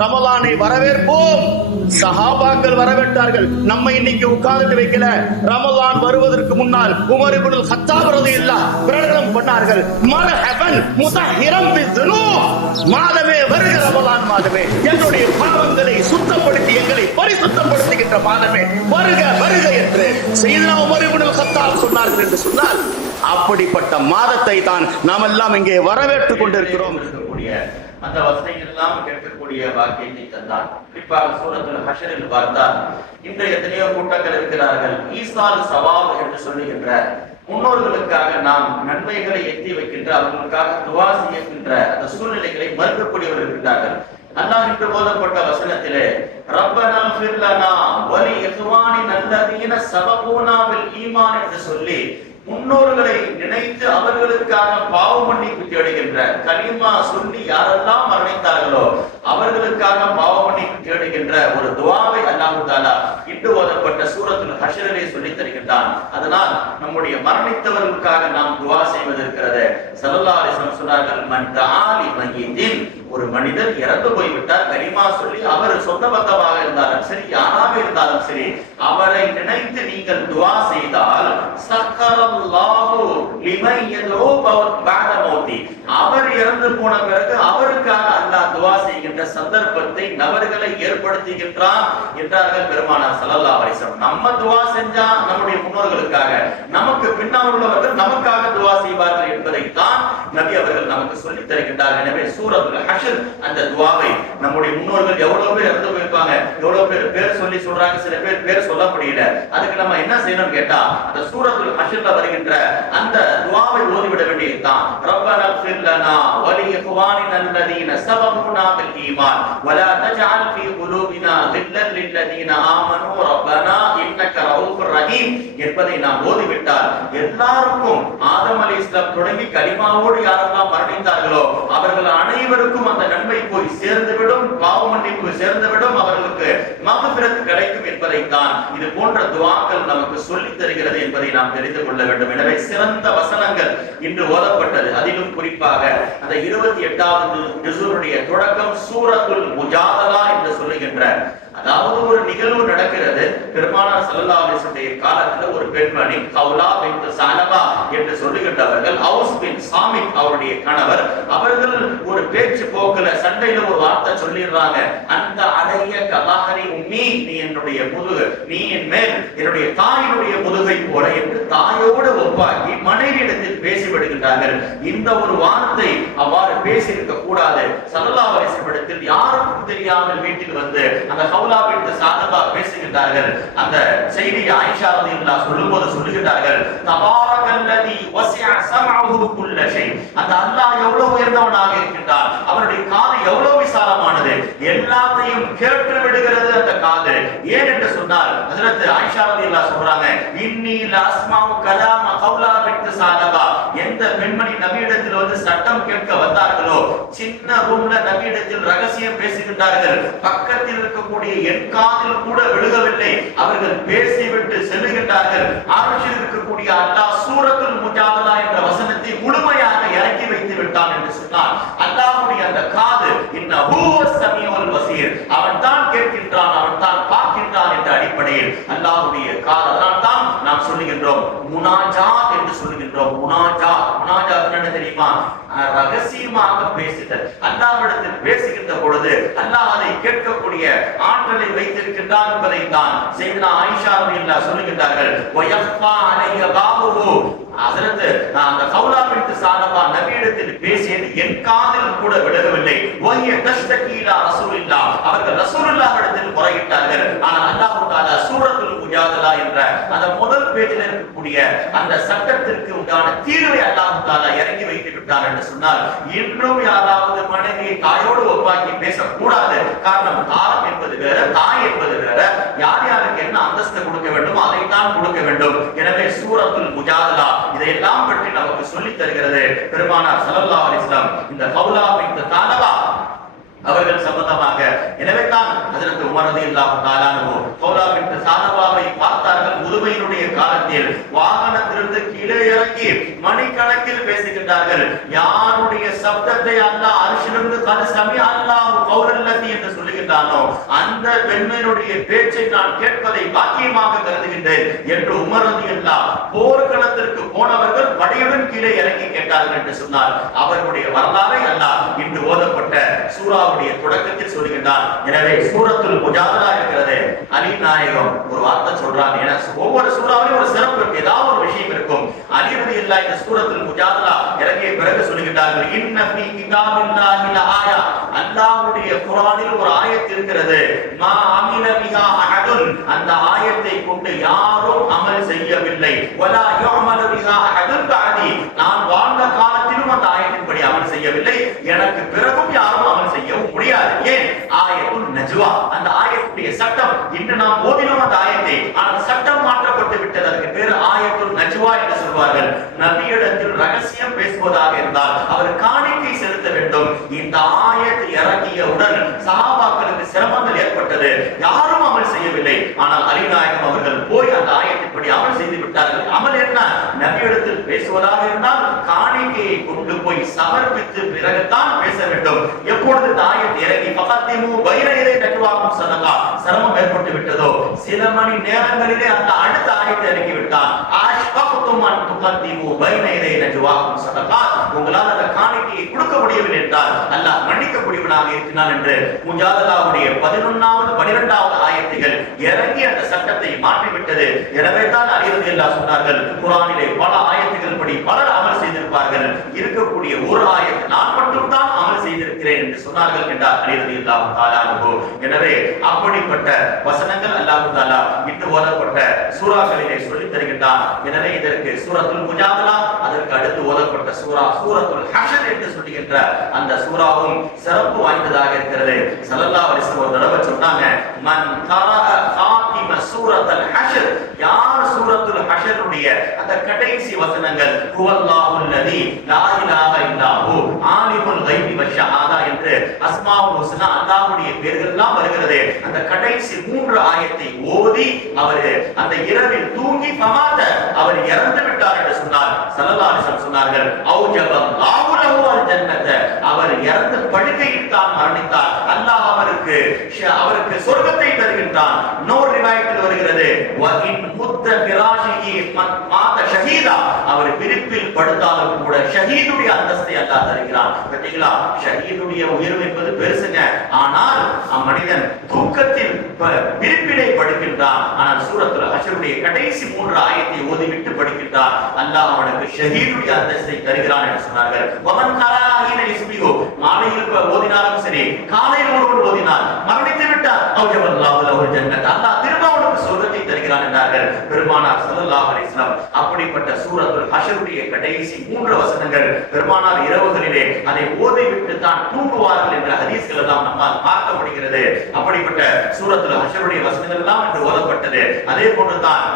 ரமலானை வரவேற்போம். சஹாபாக்கள் வரவேற்றார்கள். நம்ம இன்னைக்கு உட்கார்ந்து வைக்கல. ரமலான் வருவதற்கு முன்னால் உமர் இப்னுல் கத்தாப் ரலியல்லாஹு பிரகடனம் பண்ணார்கள், மர்ஹபன் முதஹிரம் பிதுனூப், மாதமே வருகிற ரமலான் மாதமே, என்னுடைய பாவங்களை சுத்தப்படுத்தி எங்களை பரிசுத்தப்படுத்துகின்ற மாதமே வருக வருக என்று சையதுனா உமர் இப்னுல் கத்தாப் சொன்னார்கள் என்று சொன்னால், அப்படிப்பட்ட மாதத்தை தான் நாம் எல்லாம் இங்கே வரவேற்றுக் கொண்டிருக்கிறோம். அந்த வசனங்கள் எல்லாம் கேட்கக்கூடிய பாக்கியத்தை தந்தான். குறிப்பாக சூரத்துல் ஹஷரில் பார்த்தால் இன்று எத்தனையோ கூட்டங்கள் இருக்கிறார்கள். ஈசால் சவாப் என்று சொல்லுகின்ற முன்னோர்களுக்காக நாம் நன்மைகளை எத்தி வைக்கின்ற, அவர்களுக்காக துவா செய்கின்ற அந்த சூழ்நிலைகளை மறுக்கக்கூடியவர்கள் இருக்கிறார்கள். அல்லாஹ் இன்று போதப்பட்ட வசனத்திலே ரப்பனா ஃபிர் லனா வலி இஹ்வானின் அல்லதீன சபகூனா பில் ஈமான் என்று சொல்லி முன்னோர்களை நினைத்து அவர்களுக்காக பாவ மன்னிப்பு தேடுகின்ற, கலிமா சொல்லி யாரெல்லாம் மரணித்தார்களோ அவர்களுக்காக பாவ மன்னிப்பு தேடுகின்ற ஒரு துஆவை அல்லாஹ் தஆலா இன்று ஓதப்பட்ட சூரத்துல் ஹஷரிலே சொல்லி தருகின்றான். அதனால் நம்முடைய மரணித்தவர்களுக்காக நாம் துஆ செய்வது இருக்கிறது. ஸல்லல்லாஹு அலைஹி வஸல்லம் சொன்னார்கள், மன் தஆலி மய்யிதின், ஒரு மனிதர் இறந்து போய்விட்டார், கலிமா சொல்லி அவர் சொந்த பந்தமாக இருந்தாலும் சரி, யாராக இருந்தாலும் சரி, அவரை நினைத்து நீங்கள் துஆ செய்தால் சக்கரல்லாஹு லிமன் யதுஉ பஅத மௌதி, அவர் இறந்து போன பிறகு அவருக்காக அல்லாஹ் துஆ செய்கின்ற சந்தர்ப்பத்தை நபர்களை ஏற்படுத்துகின்றான் என்றார்கள் பெருமானார் ஸல்லல்லாஹு அலைஹி வஸல்லம். நம்ம துஆ செஞ்சா நம்முடைய முன்னோர்களுக்காக, நமக்கு பின்னால் உள்ளவர்கள் நமக்காக துஆ செய்வார்கள் என்பதை தான் நபி அவர்கள் நமக்கு சொல்லித் தருகின்றார்கள். எனவே சூரத்துல் ஹஷர் அந்த துஆவை நம்முடைய முன்னோர்கள் எவ்வளவு பேர் இறந்து போயிருப்பாங்க, எவ்வளவு பேர் சொல்லி சொல்றாங்க, சில பேர் சொல்ல முடியல. அதுக்கு நம்ம என்ன செய்யணும் கேட்டா, அந்த சூரத்துல் ஹஷர்ல வருகின்ற அந்த துஆவை ஓதிவிட வேண்டியதுதான். ரப்பனா ஃபிர் லனா வலி இஹ்வானினா அல்லதீன சபகூனா பில் ஈமான் வலா தஜஅல் ஃபீ குலூபினா கில்லல் லில்லதீன ஆமனூ ரப்பனா இன்னக ரഊஃபுர் ரஹீம் என்பதை நாம் ஓதிவிட்டால் எல்லாருக்கும் ஆதம் அலைஹிஸ்ஸலாம் தொடங்கி கலிமாவோடு யாரெல்லாம் மரணித்தார்களோ அவர்கள் அனைவருக்கும் அந்த நன்மை போய் சேர்ந்துவிடும், பாவ மன்னிப்பு சேர்ந்துவிடும், அவர்களுக்கு மக்ஃபிரத் கிடைக்கும் என்பதைத்தான் இது போன்ற துஆக்கள் நமக்கு சொல்லித் தருகிறது என்பதை நாம் தெரிந்து கொள்ள வேண்டும். எனவே சிறந்த வசனங்கள் இன்று ஓதப்பட்டது. அதிலும் குறிப்பாக அந்த 28வது ஜுஸுடைய தொடக்கம் சூரத்துல் முஜாதலா என்று சொல்லுகின்ற, அதாவது ஒரு நிகழ்வு நடக்கிறது. பெருமானார் ஸல்லல்லாஹு அலைஹி வஸல்லம் காலத்தில் ஒரு பெண்மணி கௌலா பின்த் ஸலபா என்று சொல்லுகின்றவர்கள், அவுஸ் பின் சாமித் அவருடைய கணவர், அவர்கள் ஒரு பேச்சு போக்குல சண்டையில ஒரு வார்த்தை சொல்லிடுறாங்க, அந்த அலைய கலாஹரி உம்மி, நீ என்னுடைய முதுகு, நீ என் மேல் என்னுடைய தாயினுடைய முதுகை போல என்று தாயோடு ஒப்பாக்கி மனைவியிடத்தில் பேசிவிடுகின்றார்கள். இந்த ஒரு வார்த்தை அவ்வாறு பேசியிருக்க கூடாது. ஸல்லல்லாஹு அலைஹி வஸல்லம் யாருக்கும் தெரியாமல் வீட்டில் வந்து அந்த கௌலா பின்த் ஸலபா பேசுகின்றார்கள். அந்த செய்தி ஆயிஷா ரலியல்லாஹு சொல்லும்போது சொல்லுகிறார்கள், தபாரக்கல்லதி வஸிஅ ஸம்அஹு குல்ல ஷை, அந்த அல்லாஹ் எவ்வளவு உயர்ந்தவனாக இருக்கின்றான், அவருடைய காது எவ்வளவு விசாலமானது, எல்லாத்தையும் கேட்டு விடுகிறது அந்த காது. ஏன் என்று சொன்னால் ஹஜ்ரத் ஆயிஷா ரலியல்லாஹு சொல்றாங்க, இன்னி லஸ்மாஉ கலாம் கௌலா பின்த் ஸலபா, எந்த பெண்மணி நபியிடத்தில் வந்து சட்டம் கேட்க வந்தார்களோ, சின்ன ரூம்ல நபியிடத்தில் ரகசியம் பேசுகின்றார்கள், பக்கத்தில் இருக்கக்கூடிய என் காதில் கூட விழுகவில்லை, அவர்கள் பேசிவிட்டு செல்லுகின்றார்கள். அர்ஷில் இருக்கக்கூடிய அல்லாஹ் சூரத்துல் முஜாதலா என்ற வசனத்தை முழுமையாக இறக்கி வைத்து விட்டான் என்று சொன்னார். அல்லாஹ்வுடைய அந்த காது இன்னஹு ஸமீஉல் பஸீர், அவன் தான் கேட்கின்றான், அவன் தான் பார்க்கின்றான் என்ற அடிப்படையில் அல்லாஹ்வுடைய காது. அதனால் தான் நாம் சொல்லுகின்றோம் முனாஜாத் என்று சொல்லுகின்றோம். முனாஜாத் என்ன தெரியுமா? ரகசியமாக பேசுதல். அல்லாஹ்விடத்தில் பேசுகின்ற பொழுது அல்லாஹ் அதை கேட்கக்கூடிய ஆற்றலை வைத்திருக்கின்றான் என்பதை தான் சையதுனா ஆயிஷா ரலியல்லாஹு சொல்லுகின்றார்கள். வயஃபா அலைய பாபுஹு, ஹஜ்ரத் அந்த கௌலா பின்த் ஸலபா நபியிடத்தில் பேசியது என் காதில் கூட விழவில்லை. வஹிய தஷ்தகி இலா ரசூலில்லாஹ், அவர்கள் ரசூலுல்லாஹ்விடத்தில் முறையிட்டார்கள். ஆனால் அல்லாஹ் தஆலா சூரத்துல் முஜாதலா என்ற அந்த முதல் பேஜில் இருக்கக்கூடிய அந்த சட்டத்திற்கு உண்டான தீர்வை அல்லாஹ் தஆலா இறக்கி வைத்து விட்டார் என்று சொன்னால், இன்றும் யாராவது மனைவியை தாயோடு ஒப்பாக்கி பேசக்கூடாது. காரணம், தாரம் என்பது வேற, தாய் என்பது வேற. யார் யாருக்கு என்ன அந்தஸ்து கொடுக்க வேண்டும் அதைத்தான் கொடுக்க வேண்டும். எனவே சூரத்துல் முஜாதலா இதையெல்லாம் பற்றி நமக்கு சொல்லித் தருகிறது பெருமானார் ஸல்லல்லாஹு அலைஹி வஸல்லம். இந்த கௌலா பின்த் ஸலபா அவர்கள் சம்பந்தமாக. எனவே தான் ஹஜ்ரத் உமர் ரலியல்லாஹு தஆலா அன்ஹு கௌலா பின்த் ஸலபாவை பார்த்தார்கள். முதுமையினுடைய காலத்தில் வாகனத்திலிருந்து கீழே இறங்கி மணிக்கணக்கில் பேசுகின்றார்கள். யாருடைய சப்தத்தை அல்லாஹ் அர்ஷிலிருந்து கது சமி அல்லாஹு கௌலல்லதி என்று சொல்லுகின்றானோ அந்த பெண்மையினுடைய பேச்சை நான் கேட்பதை பாக்கியமாக கருதுகின்றேன் என்று உமர் ரலியல்லாஹு போர்க்களத்திற்கு போனவர்கள் படையுடன் கீழே இறங்கி கேட்டார்கள் என்று சொன்னார். அவர்களுடைய வரலாறை அல்லாஹ் இன்று ஓதப்பட்ட சூராவுடைய தொடக்கத்தில் சொல்லுகின்றார். எனவே சூரத்துல் முஜாதலா இருக்கிறது, அலி நாயகம் ஒரு வார்த்தை சொல்றாங்க. ஏன்னா ஒவ்வொரு சூறாவிலும் ஒரு சிறப்பு இருக்கும், ஏதாவது ஒரு விஷயம் இருக்கும். அலி ரலியல்லாஹு இந்த சூரத்துல் முஜாதலா இறங்கிய பிறகு சொல்லுகின்றார்கள், இன்ன ஃபீ கிதாபில்லாஹி லஆயா, அல்லாஹ்வுடைய குர்ஆனில் ஒரு ஆயத் இருக்கிறது, மா அமில பிஹா அஹதுன், அந்த ஆயத்தை கொண்டு யாரும் அமல் செய்யவில்லை, வலா யுஅமலு பிஹா அஹதுன் பஅதி, நான் வாழ்ந்த காலத்திலும் அந்த ஆயத்தின்படி அமல் செய்யவில்லை, எனக்கு பிறகும் யாரும் அமல் செய்யவும் முடியாது. ஏன்? ஆயத்துல் நஜ்வா, அந்த ஆயத்துடைய சட்டம் இன்று நாம் ஓதினோம் அந்த ஆயத்தை, ஆனால் சட்டம் மாற்றப்பட்டு விட்டது. அதற்கு பேர் ஆயத்துல் நஜ்வா என்று சொல்வார்கள். நபியிடத்தில் ரகசியம் பேசுவதாக இருந்தால் அவர் காணிக்கை செலுத்த வேண்டும். இந்த ஆயத் இறங்கியவுடன் சஹாபாக்களுக்கு சிரமங்கள் ஏற்பட்டது, யாரும் அமல் செய்யவில்லை. ஆனால் அலி நாயகம் அவர்கள் போய் அந்த ஆயத்தின்படி அமல் செய்து விட்டார்கள். அமல் என்ன? நபியிடத்தில் பேசுவதாக இருந்தால் காணிக்கையை கொண்டு போய் சமர்ப்பித்து பிறகுதான் பேச வேண்டும். எப்பொழுது இந்த ஆயத் இறங்கி ஃபகத்திமு பைன யதை நஜ்வாக்கும் சதகா சிரமம் ஏற்பட்டு விட்டதோ சில மணி நேரங்களிலே அந்த அடுத்த ஆயத்தை இறக்கி விட்டார். அஷ்ஃபக்தும் அன் துகத்திமு பைன யதை நஜ்வாக்கும் சதகா, உங்களால் அந்த காணிக்கையை கொடுக்க முடியவில்லை என்றால் அல்லாஹ் மன்னிக்கக்கூடியவனாக இருக்கிறான் என்று முஜாதலாவுடைய 11வது 12வது ஆயத்துகள் இறங்கி அந்த சட்டத்தை மாற்றிவிட்டது. எனவே தான் அலி ரலியல்லாஹு சொன்னார்கள், குர்ஆனிலே பல ஆயத்துகள் படி பலர் அமல் செய்திருப்பார்கள், இருக்கக்கூடிய ஒரு ஆயத் நான் மட்டும் தான் அமல் செய்திருக்கிறேன் என்று சொன்னார்கள் என்றார் அலி ரலியல்லாஹு தஆலா அன்ஹு. எனவே அப்படிப்பட்ட வசனங்கள் அல்லாஹ் தஆலா இன்று ஓதப்பட்ட சூறாக்களிலே சொல்லி தருகின்றார். எனவே இதற்கு சூரத்துல் முஜாதலா, அதற்கு அடுத்து ஓதப்பட்ட சூரா சூரத்துல் ஹஷர் என்று சொல்லுகின்ற அந்த சூறாவும் சிறப்பு வாய்ந்ததாக இருக்கிறது. ஸல்லல்லாஹு அலைஹி வஸல்லம் ஒரு தடவை சொன்னாங்க, மன் கரஅ காத்திம சூரத்துல் ஹஷர், யார் சூரத்துல் ஹஷருடைய அந்த கடைசி வசனங்கள் ஹுவல்லாஹுல்லதி லா இலாஹ இல்லாஹு ஆலிமுல் கைபி வஷ்ஷஹாதா என்று அஸ்மாஉல் ஹுஸ்னா அல்லாஹ்வுடைய பெயர்கள் எல்லாம் வருகிறது, அந்த கடைசி 3 ஆயத்தை ஓதி அவர் அந்த இரவில் தூங்கி ஃபமாத அவர் இறந்து விட்டார் என்று சொன்னார். ஸல்லல்லாஹு அலைஹி வஸல்லம் சொன்னார்கள், அவுஜபல்லாஹு லஹு அல் ஜன்னத, அவர் இறந்த படுக்கையில் தான் மரணித்தார், அல்லாஹ் அவருக்கு சொர்க்கத்தை தருகின்றான். இன்னொரு ரிவாயத்தில் வருகிறது, வ இன் முத்த ஃபிராஷிஹி மாத ஷஹீதா, அவர் விரிப்பில் படுத்தாலும் கூட ஷஹீதுடைய அந்தஸ்தை அல்லாஹ் தருகிறான். பார்த்தீங்களா, ஷஹீதுடைய உயர்வு என்பது பெருசுங்க. ஆனால் மனிதன் தூக்கத்தில் விரிப்பிலே படுக்கின்றான், ஆனால் சூரத்துல் ஹஷருடைய கடைசி 3 ஆயத்தை ஓதிவிட்டு படுக்கின்றான், அல்லாஹ் அவனுக்கு ஷஹீதுடைய அந்தஸ்தை தருகிறான் என்று சொன்னார்கள். வமன் கராஹின இஸ்மிஹு, மாலையில் ஓதினாலும் சரி காலையில் ஒருவர் ஓதினார் மரணித்து விட்டார், அவுஜபல்லாஹு லஹு ஜன்னத், அல்லாஹ் திரும்ப அவனுக்கு சொர்க்கத்தை தருகிறான் என்றார்கள் பெருமானார் ஸல்லல்லாஹு அலைஹி வஸல்லம். அப்படிப்பட்ட சூரத்துல் ஹஷருடைய கடைசி 3 வசனங்கள் பெருமானார் இரவுகளிலே அதை ஓதிவிட்டு தான் தூங்குவார்கள் என்ற ஹதீஸ்கள் எல்லாம் நம்மால் பார்க்க முடிகிறது. அப்படிப்பட்ட சூரத்துல் ஹஷருடைய வசனங்கள் எல்லாம் இன்று ஓதப்பட்டது. அதே போன்றுதான்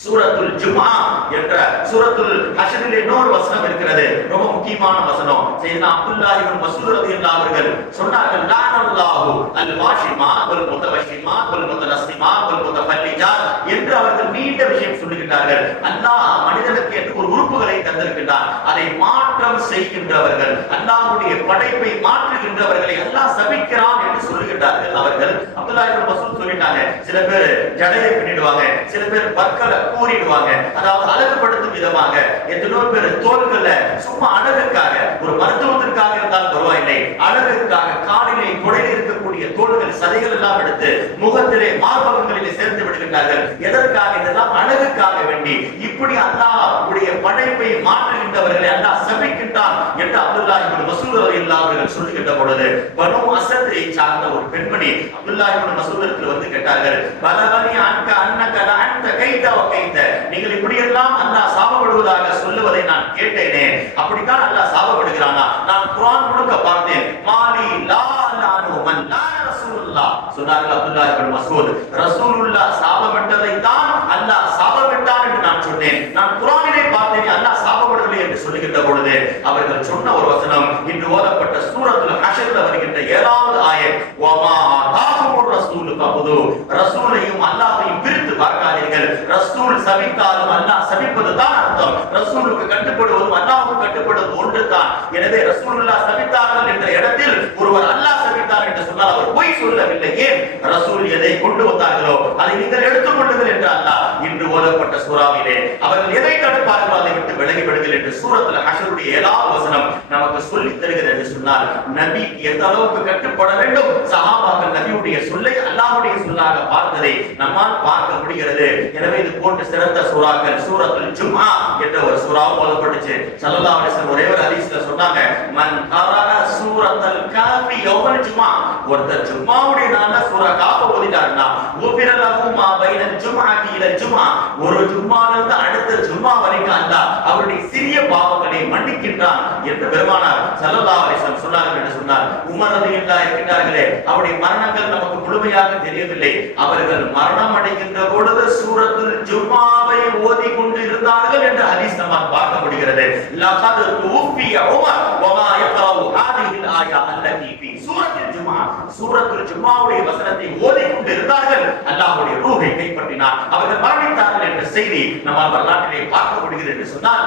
சூரத்துல் ஜும்ஆ என்ற சூரத்துல் ஹஷரிலே இன்னொரு வசனம் இருக்கிறது, ரொம்ப முக்கியமான வசனம். சையதுனா அப்துல்லாஹ் இப்னு மஸ்ஊத் ரலியல்லாஹு அவர்கள் சொன்னார்கள், லானல்லாஹு அல் வாஷிமா வல் முத்தவஷிமா வல் முத்தனஸ்ஸிமா வல் முத்தஃபல்லிஜா என்று அவர்கள் நீண்ட விஷயம் சொல்லுகிறார்கள். அல்லாஹ் மனிதனுக்கு என்று ஒரு உறுப்புகளை தந்திருக்கிறான், அதை மாற்றம் செய்கின்றவர்கள், அல்லாஹ்வுடைய படைப்பை மாற்றுகின்றவர்களை அல்லாஹ் சபிக்கிறான் என்று சொல்லுகிறார்கள். அவர்கள் அப்துல்லாஹ் இப்னு மஸ்ஊத் சொல்லிட்டாங்க, சில பேர் ஜடையை பின்னிடுவாங்க, சில பேர் பற்களை கூறிடுவாங்க, அதாவது அழகுபடுத்தும் விதமாக. எத்தனையோ பேர் தோள்களை சும்மா அழகுக்காக, ஒரு மருத்துவத்திற்காக இருந்தால் பரவாயில்லை, அழகுக்காக காலிலே தொடையில் இருக்கக்கூடிய தோள்கள் சதைகள் எல்லாம் எடுத்து முகத்திலே மார்பகங்களிலே சேர்த்து விடுகின்றார்கள். எதற்காக? இதெல்லாம் அழகுக்காக வேண்டி. இப்படி அல்லாஹ்வுடைய படைப்பை மாற்றுகின்றவர்களை அல்லாஹ் சபிக்கின்றான் என்று அப்துல்லாஹ் இப்னு மஸ்ஊத் ரலியல்லாஹு அவர்கள் சொல்லுகின்ற பொழுது பனு அஸதை சார்ந்த ஒரு பெண்மணி அப்துல்லாஹ் இப்னு மஸ்ஊத் வந்து கேட்டார்கள், பலவனி அன்க அன்னக லஅன்த கைத வகைத, நீங்கள் இப்படி எல்லாம் அல்லாஹ் சாபப்படுவதாக சொல்லுவதை நான் கேட்டேனே, அப்படித்தான் அல்லாஹ் சாபப்படுகிறானா? நான் குர்ஆன் முழுக்க பார்த்தேன், மாலி லா லானு மன் லா ரசூலுல்லாஹ் சொன்னார்கள் அப்துல்லாஹ் இப்னு மஸ்ஊத், ரசூலுல்லாஹ் சாபப்பட்டதை தான் அல்லாஹ் சாபப்பட்டான் என்று நான் சொன்னேன், நான் குர்ஆனிலே பார்த்தேன் அல்லாஹ் சாபப்படவில்லை என்று சொல்லுகின்ற பொழுது அவர்கள் சொன்ன ஒரு வசனம் இன்று ஓதப்பட்ட சூரத்துல் ஹஷர்ல வருகின்ற 7வது ஆயத், வமா தாகுர் ரசூல் ஃபகுது, ரசூலையும் அல்லாஹ்வையும் பிரித்து பார்க்காதீர்கள். ரசூல் சபித்தாலும் அல்லாஹ் சபிப்பது தான் அர்த்தம். ரசூலுக்கு கட்டுப்படுவதும் அல்லாஹ்வுக்கு கட்டுப்படுவது ஒன்று தான். எனவே ரசூலுல்லாஹ் சபித்தார்கள் என்ற இடத்தில் ஒருவர் அல்லாஹ் சபித்தார் என்று சொன்னால் அவர் பொய் சொல்லவில்லை. ஏன்? ரசூல் எதை கொண்டு வந்தார்களோ அதை நீங்கள் எடுத்துக்கொள்ளுங்கள் என்று அல்லாஹ் இன்று ஓதப்பட்ட சூறாவிலே அவர்கள் எதை தடுப்பார்களோ அதை விட்டு விலகி விடுங்கள் என்று சூரத்துல் ஹஷ்ருடைய 7வது வசனம் நமக்கு சொல்லித் தருகிறது என்று சொன்னால் நபிக்கு எந்த அளவுக்கு கட்டுப்பட வேண்டும், சஹாபாக்கள் நபியுடைய சொல்லை அல்லாஹ்வுடைய சொல்லாக பார்த்ததை நம்மால் பார்க்க முடிகிறது. எனவே இது போன்ற சிறந்த சூறாக்கள் சூரத்துல் ஜும்ஆ என்ற ஒரு சூறாவும் ஓதப்பட்டுச்சு. ஸல்லல்லாஹு அலைஹி வஸல்லம் ஒரே ஒரு ஹதீஸ்ல சொன்னாங்க, மன் கரஅ சூரத்துல் காஃபி யௌமல் ஜும்ஆ, ஒருத்தர் ஜும்ஆவுடைய நாள்ல சூரா காஃப் ஓதிட்டார்னா குஃபிர லஹு மா பைனல் ஜும்ஆதி இலல் ஜும்ஆ, ஒரு ஜும்ஆல இருந்து அடுத்த ஜும்ஆ வரைக்கும் அல்லாஹ் அவருடைய சிறிய பாவங்களை மன்னிக்கின்றான் என்று பெருமானார் ஸல்லல்லாஹு அலைஹி வஸல்லம் சொன்னார்கள் என்று சொன்னார். உமர் ரலியல்லாஹு இருக்கின்றார்களே, அவருடைய மரணங்கள் நமக்கு முழுமையாக தெரியவில்லை. அவர்கள் மரணம் அடைகின்ற பொழுது சூரத்துல் ஜும்ஆவை ஓதி கொண்டு இருந்தார்கள் என்று ஹதீஸ் நம்மால் பார்க்க முடிகிறது. லகத் துஃபிய உமர் வமா யக்ரவு ஹாதிஹில் ஆயா அல்லதி ஃபீ சூரத்துல் ஜும்ஆ, சூரத்துல் ஜும்ஆவுடைய வசனத்தை ஓதி கொண்டு இருந்தார்கள். அல்லாஹ்வுடைய ரூஹை கைப்பற்றினார், அவர்கள் மரணித்தார்கள் என்ற செய்தி நம்மால் வரலாற்றிலே பார்க்க முடிகிறது என்று சொன்னால்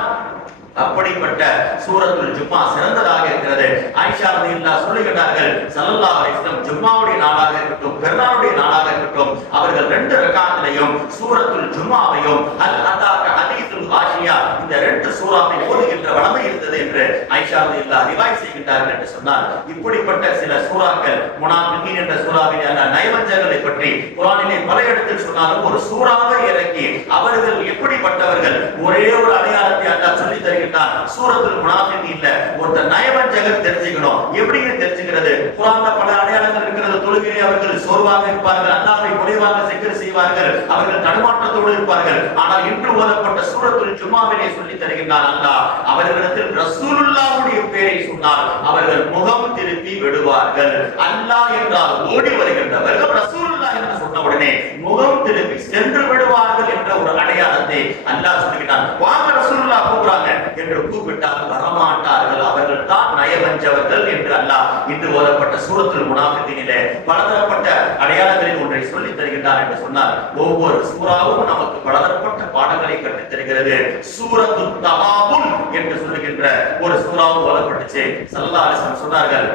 அப்படிப்பட்ட சூரத்துல் ஜும்ஆ சிறந்ததாக இருக்கிறது. ஆயிஷா ரலியல்லாஹு சொல்லுகிறார்கள், ஸல்லல்லாஹு அலைஹி வஸல்லம் ஜும்ஆவுடைய நாளாக இருக்கட்டும் பெருநாளுடைய நாளாக இருக்கட்டும் அவர்கள் 2 ரக்காத்திலையும் சூரத்துல் ஜும்ஆவையும் அல் அதாக ஹதீஸுல் காஷியா இந்த 2 சூறாவை ஓதுகின்ற வழமை இருந்தது என்று ஆயிஷா ரலியல்லாஹு ரிவாயத் செய்கிறார்கள் என்று சொன்னார். இப்படிப்பட்ட சில சூறாக்கள் முனாஃபிகீன் என்ற சூறாவிலே அல்லாஹ் நயவஞ்சகர்களை பற்றி குர்ஆனிலே பல இடத்தில் சொன்னாலும் ஒரு சூறாவை இறக்கி அவர்கள் எப்படிப்பட்டவர்கள் ஒரே ஒரு அடையாளத்தை அல்லாஹ் சொல்லி சூரத்துல் முனாஃபிகீன்ல ஒருத்தர் நயவஞ்சகர் தெரிஞ்சுக்கணும். எப்படின்னு தெரிஞ்சுக்கிறது? குர்ஆன்ல பல அடையாளங்கள் இருக்கிறது. தொழுகையிலே அவர்கள் சோர்வாக இருப்பார்கள், அல்லாஹ்வை குறைவாக சிக்ர் செய்வார்கள், அவர்கள் தடுமாற்றத்தோடு இருப்பார்கள். ஆனால் இன்று ஓதப்பட்ட சூரத்துல் ஜும்ஆவிலே சொல்லி தருகின்றார் அல்லாஹ், அவர்களிடத்தில் ரசூலுல்லாஹ்வுடைய பெயரை சொன்னால் அவர்கள் முகம் திருப்பி விடுவார்கள். அல்லாஹ் என்றால் ஓடி வருகின்றவர்கள், ரசூலுல்லாஹ் என்று சொன்ன உடனே முகம் திருப்பி சென்று விடுவார்கள் என்ற ஒரு அடையாளத்தை அல்லாஹ் சொல்கிறான். வாங்க ரசூலுல்லாஹ் கூப்பிடுறாங்க என்று கூப்பிட்டால் வரமாட்டார்கள், அவர்கள் தான் நயவஞ்சவர்கள் என்று அல்லாஹ் இன்று ஓதப்பட்ட சூரத்துல் முனாஃபிகீனிலே பலதரப்பட்ட அடையாளங்களில் ஒன்றை சொல்லித் தருகின்றார் என்று சொன்னார். ஒவ்வொரு சூறாவும் நமக்கு பலதரப்பட்ட பாடங்களை கற்றுத் தருகிறது. சூரத்துத் தகாபுன் என்று சொல்லுகின்ற ஒரு சூறாவும் ஓதப்பட்டுச்சு. ஸல்லல்லாஹு அலைஹி வஸல்லம் சொன்னார்கள்,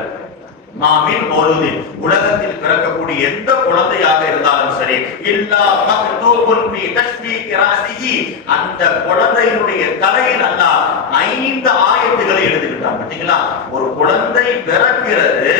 மாமின் மௌலூதின் உலகத்தில் பிறக்கக்கூடிய எந்த குழந்தையாக இருந்தாலும் சரி இல்லா மக்தூபுன் ஃபீ தஷ்பீக் ராஸிஹி, அந்த குழந்தையினுடைய தலையில் அல்லாஹ் 5 ஆயத்துகளை எழுதிவிட்டான். பாத்தீங்களா? ஒரு குழந்தை பிறக்கிறது.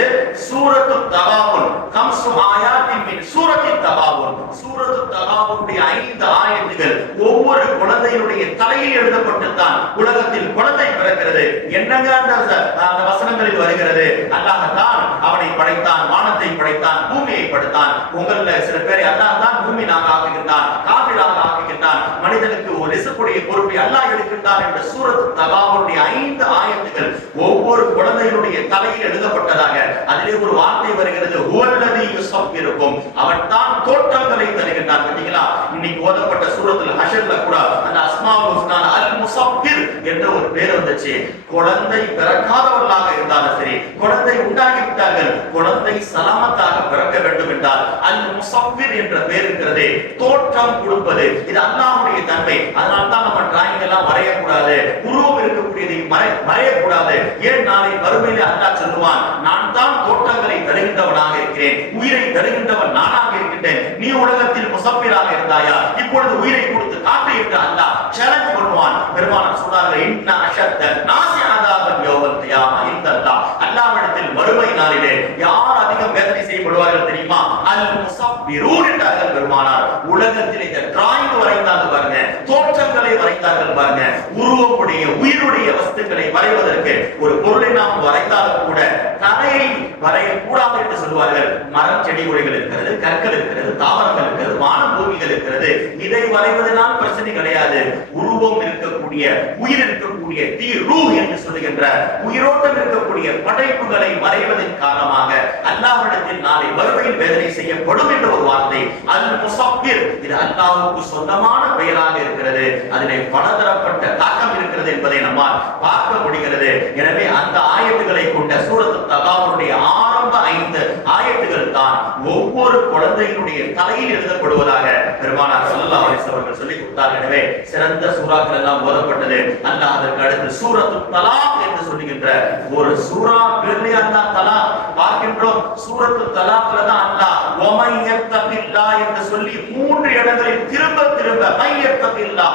சூரத்துத் தகாபுன் கம்சு ஆயாத்தின் மின் சூரத்தித் தகாபுன், சூரத்துத் தகாபுனுடைய 5 ஆயத்துகள் ஒவ்வொரு குழந்தையினுடைய தலையில் எழுதப்பட்டுதான் உலகத்தில் குழந்தை பிறக்கிறது. என்னங்க அந்த வசனங்களில் வருகிறது? அல்லாஹ் தான் அவனை படைத்தான், வானத்தை படைத்தான், பூமியை படைத்தான். உங்கள சில பேரை அல்லாஹ் தான் பூமியாக ஆக்குகின்றான், காபிராக ஆக்குகின்றான், மனிதனுக்கு ஒரு ரிஸ்குடைய பொறுப்பை அல்லாஹ் எடுக்கின்றான் என்ற சூரத்துத் தகாபுனுடைய 5 ஆயத்துகள் ஒவ்வொரு குழந்தையினுடைய தலையில் எழுதப்பட்டதாக அதிலே ஒரு வார்த்தை வருகிறது, ஹுவல்லதி யுஸவ்விருக்கும், அவன் தான் தோற்றங்களை தருகின்றான். பாத்தீங்களா? இன்னைக்கு ஓதப்பட்ட சூரத்துல் ஹஷ்ர்ல கூட அந்த அஸ்மாஉல் ஹுஸ்னா அல் முஸவ்விர் என்ற ஒரு பேர் வந்துச்சு. குழந்தை பிறக்காதவர்களாக இருந்தாலும் சரி, குழந்தை உண்டாகி விட்டார்கள், குழந்தை சலாமத்தாக பிறக்க வேண்டும் என்றால் அல் முஸவ்விர் என்ற பேர் இருக்கிறதே, தோற்றம் கொடுப்பது. இது அல்லாஹ்வுடைய தன்மை. அதனால தான் நம்ம டிராயிங் எல்லாம் வரையக்கூடாது, உருவம் இருக்கக்கூடியதை வரையக்கூடாது. ஏன்? நாளை மறுமையிலே அல்லாஹ் சொல்லுவான், நான் தான் தோற்றங்களை தருகின்றவனாக இருக்கிறேன், உயிரை தருகின்றவன் நானாக இருக்கின்றேன். நீ உலகத்தில் முஸவ்விராக இருந்தாயா? இப்பொழுது உயிரை கொடுத்து காட்டு என்று அல்லாஹ் சேலஞ்ச் பண்ணுவான். பெருமானார் சொன்னார்கள், இன்ன அஷத்த நாஸி அஸாபன் யௌமல் கியாமா இந்தல்லாஹ், அல்லாஹ்விடத்தில் மறுமை நாளிலே யார் அதிகம் வேதனை செய்யப்படுவார்கள் தெரியுமா? அல் முஸவ்விரூன் என்றார்கள் பெருமானார். உலகத்தில் இந்த டிராயிங் வரைந்தார்கள் பாருங்க, தோற்றங்களை வரைந்தார்கள் பாருங்க. உருவமுடைய உயிருடைய வஸ்துக்களை வரைவதற்கு ஒரு பொருளை நாம் வரைந்தாலும் கூட தலையை வரையக்கூடாது என்று சொல்வார்கள். மரம் செடி கொடிகள் இருக்கிறது, கற்கள் இருக்கிறது, தாவரங்கள் இருக்கிறது, வானம் பூமிகள் இருக்கிறது. இதை வரைவதனால் பிரச்சனை கிடையாது. உருவம் இருக்கக்கூடிய உயிர் இருக்கக்கூடிய தி ரூஹ் என்று சொல்லுகின்ற உயிரோட்டம் இருக்கக்கூடிய படைப்புகளை வரைவதன் காரணமாக அல்லாஹ்விடத்தில் நாளை மறுமையில் வேதனை செய்யப்படும் என்ற ஒரு வார்த்தை அல் முஸவ்விர். இது அல்லாஹ்வுக்கு சொந்தமான பெயராக இருக்கிறது. அதிலே பலதரப்பட்ட தாக்கம் இருக்கிறது என்பதை நம்மால் பார்க்க முடிகிறது. எனவே அந்த ஆயத்துக்களை கொண்ட சூரத்துத் தகாபுனுடைய ஆரம்ப ஆரம்ப 5 ஆயத்துகள் தான் ஒவ்வொரு குழந்தையினுடைய தலையில் எழுதப்படுவதாக பெருமானார் ஸல்லல்லாஹு அலைஹி வஸல்லம் அவர்கள் சொல்லிக் கொடுத்தார்கள். எனவே சிறந்த சூறாக்கள் எல்லாம் ஓதப்பட்டது. அல்லாஹ் அதற்கு அடுத்து சூரத்துல் தலாக் என்று சொல்லுகின்ற ஒரு சூரா பேர்லயே அல்லாஹ் தலாக் பார்க்கின்றோம். சூரத்துல் தலாக்ல தான் அல்லாஹ் வமையத்தபில்லா என்று சொல்லி 3 இடங்களில் திரும்ப திரும்ப மையத்தபில்லா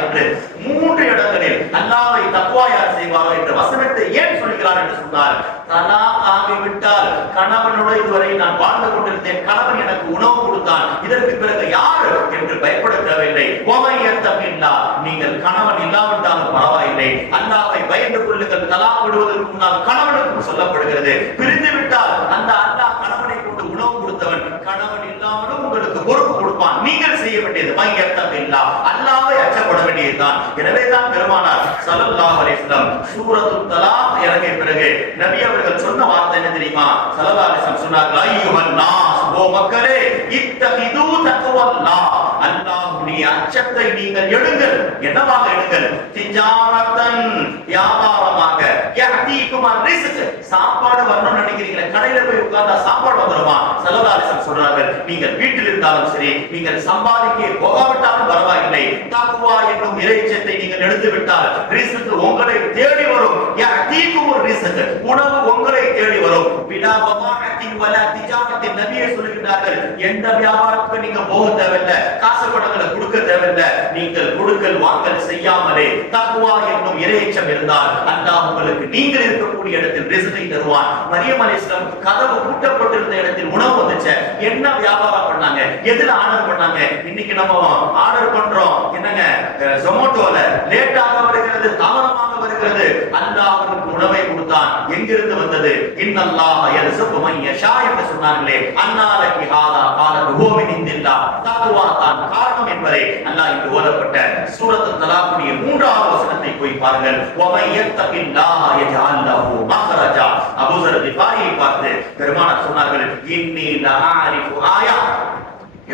என்று 3 இடங்களில் அல்லாஹ்வை தக்வா யார் செய்வாரோ என்ற வசனத்தை ஏன் சொல்கிறார் என்று சொன்னார். தலாக் ஆகிவிட்டால் கணவனோடு இதுவரை நான் வாழ்ந்து கொண்டிருந்தேன், கணவன் எனக்கு உணவு கொடுத்தான், இதற்கு பிறகு யார் என்று பயப்பட தேவையில்லை. வமையத்தபில்லா, நீங்கள் கணவன் இல்லாவிட்டாலும் பரவாயில்லை, அல்லாஹ்வை பயந்து கொள்ளுங்கள். தலாக் விடுவதற்கு முன்னால் கணவனுக்கு சொல்லப்படுகிறது. பிரிந்து விட்டால் அந்த அல்லாஹ் கணவனை கொண்டு உணவு கொடுத்தவன், கணவன் இல்லாமலும் உங்களுக்கு பொறுப்பு கொடுப்பான். நீங்கள் செய்ய வேண்டியது மையத்தபில்லா, அல்லாஹ்வை அச்சப்பட வேண்டியதுதான். எனவேதான் பெருமானார் ஸல்லல்லாஹு அலைஹி வஸல்லம் சூரத்துல் தலாக் இறங்கிய பிறகு நபி அவர்கள் சொன்ன வார்த்தை என்ன தெரியுமா? ஸல்லல்லாஹு அலைஹி வஸல்லம் சொன்னார்கள், அய்யுஹன் நாஸ், ஓ மக்களே, இத்தகிது தக்வல்லாஹ், அல்லாஹ்வுடைய அச்சத்தை நீங்கள் எடுங்கள். என்னவாக எடுங்கள்? திஜாரத்தன், வியாபாரமாக, யஹ்தீகும் அர்-ரிஸ்க், சாப்பாடு வரணும்னு நினைக்கிறீங்களே, கடையில போய் உட்கார்ந்தா சாப்பாடு வந்துருமா? ஸல்லல்லாஹு அலைஹி வஸல்லம் சொல்றார்கள், நீங்கள் வீட்டில் இருந்தாலும் சரி, நீங்கள் சம்பாதிக்க போகாவிட்டாலும் பரவாயில்லை, தக்வா என்னும் இறைச்சத்தை நீங்கள் எடுத்து விட்டால் ரிஸ்க் உங்களை தேடி வரும். யஹ்தீகும் அர்-ரிஸ்க், உணவு உங்களை தேடி வரும். பிலா வமாஅத்தின் வலா திஜாரத்தின், நபியே சொல்கிறார்கள், எந்த வியாபாரத்துக்கு நீங்க போக தேவையில்லை, காசு பணங்களை கொடுக்க தேவையில்லை. நீங்கள் கொடுக்கல் வாங்கல் செய்யாமலே தக்வா என்னும் இறைச்சம் இருந்தால் அல்லாஹ் உங்களுக்கு நீங்கள் இருக்கக்கூடிய இடத்தில் ரிஸ்கை தருவான். மரியம் அலைஹிஸ்ஸலாம் கதவு பூட்டப்பட்டிருந்த இடத்தில் உணவு வந்துச்சு. என்ன வியாபாரம் பண்ணாங்க? எதுல ஆர்டர் பண்ணாங்க? இன்னைக்கு நம்ம ஆர்டர் பண்றோம், என்னங்க ஜொமேட்டோல லேட்டாக வருகிறது, தாமதமாக வருகிறது. அல்லாஹ் அவருக்கு உணவை கொடுத்தான். எங்கிருந்து வந்தது? இன்னல்லாஹ யர்ஸுகு மன் யஷா என்று சொன்னார்களே, அன்னாலகி ஹாதா காலத் ஹுவ மின் இந்தில்லாஹ், தக்வா தான் காரணம் என்பதை அல்லாஹ் இங்கு ஓதப்பட்ட சூரத்துல் தலாக்குடைய 3வது வசனத்தை போய் பாருங்கள். வமை யத்தகில்லாஹ யஜஅல் லஹு மக்ரஜா. அபூ ஸர் கிஃபாரியை பார்த்து பெருமானார் சொன்னார்கள், இன்னி லஅரிஃபு ஆயா.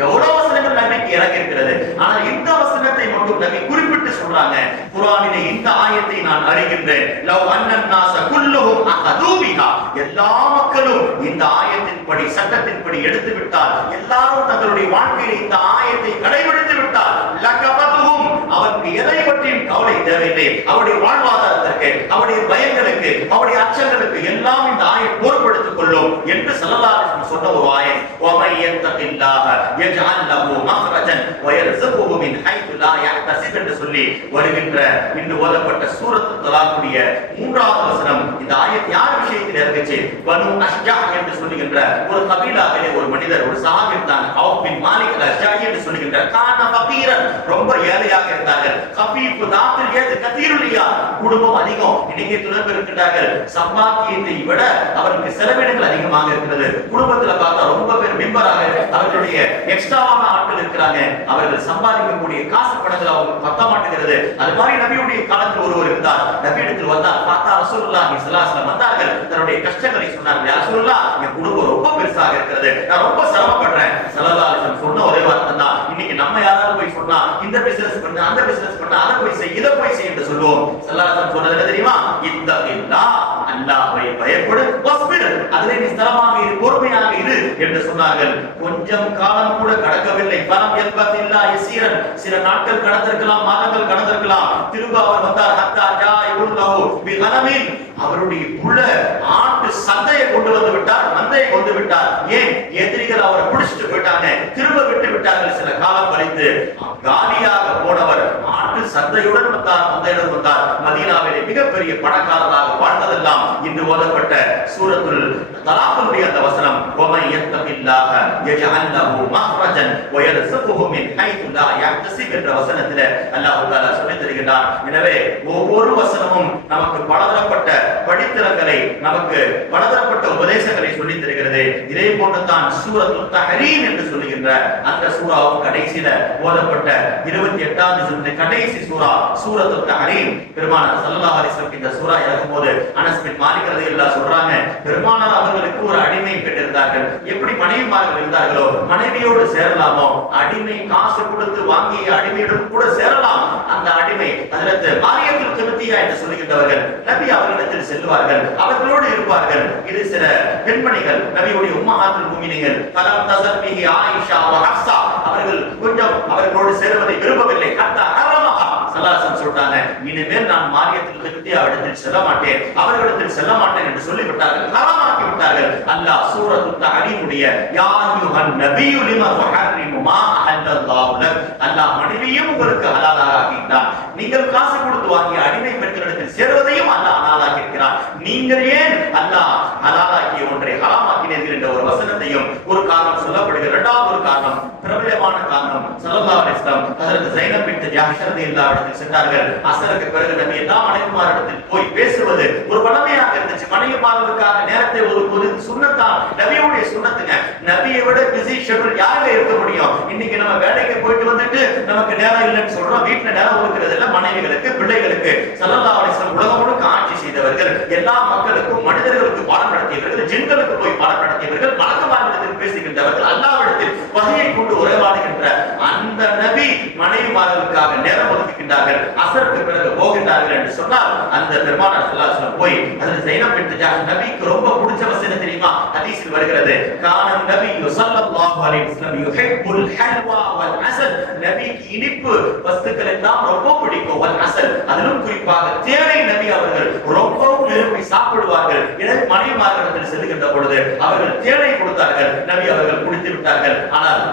எவ்வளவு வசனங்கள் நபிக்கு இறங்கி இருக்கிறது, ஆனால் இந்த வசனத்தை மட்டும் நபி குறிப்பிட்டு சொல்றாங்க. குர்ஆனிலே இந்த ஆயத்தை நான் அறிகின்றேன். லவ் அன்னன் நாஸ குல்லுஹும் அஹது பிஹா, எல்லா மக்களும் இந்த ஆயத்தின்படி, சட்டத்தின்படி எடுத்து விட்டால், எல்லாரும் தங்களுடைய வாழ்க்கையில் இந்த ஆயத்தை கடைபிடித்து விட்டால், லகபதுஹும், அவருக்கு எதை பற்றியும் கவலை தேவையில்லை. அவருடைய வாழ்வாதாரத்திற்கு, அவருடைய பயங்களுக்கு, அவருடைய அச்சங்களுக்கு எல்லாம் இந்த ஆயத் பொறுப்படுத்திக் கொள்ளும் என்று ஸல்லல்லாஹு அலைஹி வஸல்லம் சொன்ன ஒரு ஆயத். வமை யத்தகில்லாஹ யஜஅல் லஹு மக்ரஜன் வயர்ஸுகுஹு மின் ஹைது லா யஹ்தஸிப் என்று சொல்லி வருகின்ற இன்று ஓதப்பட்ட சூரத்துல் தலாக்குடைய 3வது வசனம். இந்த ஆயத் யார் விஷயத்தில் இறங்குச்சு? பனு அஷ்ஜா என்று சொல்லுகின்ற ஒரு கபீலாவிலே ஒரு மனிதர், ஒரு சஹாபி தான், அவுஃப் பின் மாலிக் அல்-அஷ்ஜாயி என்று சொல்லுகின்ற, கான ஃபகீரன், ரொம்ப ஏழையாக இருந்தார்கள். கபீப் தாத்தில் ஏது கதீருலியா, குடும்பம் அதிகம், இன்னைக்கு துணை இருக்கிறார்கள். சம்பாத்தியத்தை விட அவருக்கு செலவினங்கள் அதிகமாக இருக்கிறது. குடும்பத்துல பார்த்தா ரொம்ப பேர் மெம்பராக அவர்களுடைய எக்ஸ்ட்ராவான ஆட்கள் இருக்கிறாங்க. அவர்கள் சம்பாதிக்கக்கூடிய காசு பணங்கள் அவங்க பத்த மாட்டேங்கிறது. அது மாதிரி நபியுடைய காலத்தில் ஒருவர் இருந்தார். நபியிடத்தில் வந்தார். பார்த்தா ரசூலுல்லாஹி ஸல்லல்லாஹு அலைஹி வஸல்லம் வந்தார்கள். தன்னுடைய கஷ்டங்களை சொன்னார்கள். யா ரசூலுல்லாஹ், என் குடும்பம் ரொம்ப பெருசாக இருக்கிறது, நான் ரொம்ப சிரமப்படுறேன். ஸல்லல்லாஹு அலைஹி வஸல்லம் சொன்ன ஒரே வார்த்தை தான், இன்னைக்கு நம்ம யாராவது போய் சொன்னா, இந்த பிசினஸ் பண்ணு, அந்த பிசினஸ் பண்ணு, அதை போய் செய், இதை போய் செய் என்று சொல்லுவோம். ஸல்லல்லாஹு அலைஹி வஸல்லம் சொன்னது என்ன தெரியுமா? இத்தகில்லாஹ், அல்லாஹ்வை பயப்படு, வஸ்பிர், அதிலே நீ ஸ்திரமாக இரு, பொறுமையாக இரு என்று சொன்னார்கள். கொஞ்சம் காலம் கூட கடக்கவில்லை. பலம் என்பதில்லா யசீரன், சில நாட்கள் கடந்திருக்கலாம், மாதங்கள் கடந்திருக்கலாம். திரும்ப அவர் வந்தார். ஹத்தா ஜாஇபுல்லஹு பிகனமின், அவருடைய புள்ள ஆட்டு சந்தையை கொண்டு வந்து விட்டார், மந்தையை கொண்டு விட்டார். ஏன்? எதிரிகள் அவரை பிடிச்சிட்டு போயிட்டாங்க, திரும்ப விட்டு விட்டார்கள். சில காலம் கழித்து காலியாக போனவர் ஆட்டு சந்தையுடன் வந்தார், மந்தையுடன் வந்தார். மதீனாவிலே மிகப்பெரிய பணக்காரராக வாழ்ந்ததெல்லாம் இன்று ஓதப்பட்ட சூரத்துல் தலாக்குடைய அந்த வசனம். வமை யத்தகில்லாஹ யஜஅல் லஹு மக்ரஜன் வயர்ஸுகுஹு மின் ஹைது லா யஹ்தஸிப் என்ற வசனத்திலே அல்லாஹ் தஆலா சொல்லித் தருகிறார். எனவே ஒவ்வொரு வசனமும் நமக்கு பலதரப்பட்ட படித்தரங்களை, நமக்கு பலதரப்பட்ட உபதேசங்களை சொல்லித் தருகிறது. இதே போன்றுதான் சூரத்துல் தஹரீம் என்று சொல்லுகின்ற அந்த சூராவும் கடைசியில ஓதப்பட்ட 28வது ஜுஸ்ல கடைசி சூரா சூரத்துல் தஹரீம். பெருமானார் ஸல்லல்லாஹு அலைஹி வஸல்லம் இந்த சூரா இறங்கும்போது அனஸ் பின் மாலிக் ரலியல்லாஹு சொல்றாங்க, பெருமானார் அவர்களுக்கு ஒரு அடிமை பெற்றிருந்தார்கள். எப்படி மனைவிமார்கள் இருந்தார்களோ மனைவியோடு சேரலாமோ, அடிமை காசு கொடுத்து வாங்கிய அடிமையுடன் கூட சேரலாம். அந்த அடிமை ஹஜ்ரத் மாரியத்துல் கிப்தியா என்று சொல்லுகின்றவர்கள் நபி அவர்களிடத்தில் செல்வார்கள், அவர்களோடு இருப்பார்கள். இது சில பெண்மணிகள் நபியுடைய உம்மஹாத்துல் முஃமினீன்கள் ஃபலம் தஸபிஹி ஆயிஷா வ ஹஃப்ஸா அவர்கள் கொஞ்சம் அவர்களோடு சேருவதை விரும்பவில்லை. ஹத்தா ஹரமஹா ஸல்லல்லாஹு சொல்றாங்க, இனிமேல் நான் மாரியத்துல் கிப்தியாவிடத்தில் செல்ல மாட்டேன், அவர்களிடத்தில் செல்ல மாட்டேன் என்று சொல்லிவிட்டார்கள், ஹராமாக்கி விட்டார்கள். அல்லாஹ் சூரத்துல் தஹரீமுடைய யா அய்யுஹன் நபியு லிமா துஹர்ரிமு மா அஹல்லல்லாஹு லக், அல்லாஹ் மனைவியையும் உங்களுக்கு ஹலாலாக ஆக்கிட்டான். நீங்கள் காசு கொடுத்து வாங்கிய அடிமை பெண்களிடத்தில் சேருவதையும் அல்லாஹ் ஹலாலாக்கி இருக்கிறான். நீங்கள் ஏன் அல்லாஹ் ஹலாலாக்கிய ஒன்றை ஹராமாக்கினீர்கள் என்ற ஒரு வசனத்தையும் ஒரு காரணம் சொல்லப்படுகிறது. இரண்டாவது ஒரு காரணம், பிரபலமான காரணம், ஸல்லல்லாஹு அலைஹி வஸல்லம் ஹஜ்ரத் ஸைனப் பின்த் ஜஹ்ஷ் ரலியல்லாஹு அன்ஹா சென்றார்கள். அஸருக்கு பிறகு நபி எல்லா மனைவிமாரிடத்தில் போய் பேசுவது ஒரு பழமையாக இருந்துச்சு. மனைவிமார்களுக்காக நேரத்தை ஒதுக்குவது சுன்னத்தான், நபியுடைய சுன்னத்துங்க. நபியை விட பிஸி ஷெட்யூல் யாருங்க இருக்க முடியும்? இன்னைக்கு நம்ம வேலைக்கு போயிட்டு வந்துட்டு நமக்கு நேரம் இல்லைன்னு சொல்றோம். வீட்டுல நேரம் ஒதுக்குறது இல்ல மனைவிகளுக்கு, பிள்ளைகளுக்கு. ஸல்லல்லாஹு அலைஹி வஸல்லம் உலகம் முழுக்க ஆட்சி செய்தவர்கள், எல்லா மக்களுக்கும் மனிதர்களுக்கு பாடம் நடத்தியவர்கள், ஜின்களுக்கு போய் பாடம் நடத்தியவர்கள், மலக்குமார்களிடத்தில் பேசுகின்றவர்கள், அல்லாஹ்விடத்தில் வஹியை கொண்டு உரையாடுகின்ற அந்த நபி மனைவிமார்களுக்காக நேரம் ஒதுக்குகின்றார்கள். அஸருக்கு பிறகு போகின்றார்கள் என்று சொன்னால் அந்த பெருமானார் ஸல்லல்லாஹு அலைஹி வஸல்லம் போய் ஹஜ்ரத் ஸைனப் பின்த் ஜஹ்ஷ் நபிக்கு ரொம்ப பிடிச்ச வசனம் தெரியுமா? ஹதீஸில் வருகிறது, கான நபி ஸல்லல்லாஹு அலைஹி வஸல்லம் யுஹிப்புல் ஹல்வா வல் அஸல், நபிக்கு இனிப்பு வஸ்துக்கள் எல்லாம் ரொம்ப பிடிக்கும். வல் அஸல், அதிலும் குறிப்பாக தேனை நபி அவர்கள் ரொம்பவும் விரும்பி சாப்பிடுவார்கள். எனவே மனைவிமார்களிடத்தில் செல்லுகின்ற பொழுது அவர்கள் தேனை கொடுத்தார்கள், நபி அவர்கள் குடித்து விட்டார்கள். ஆனால்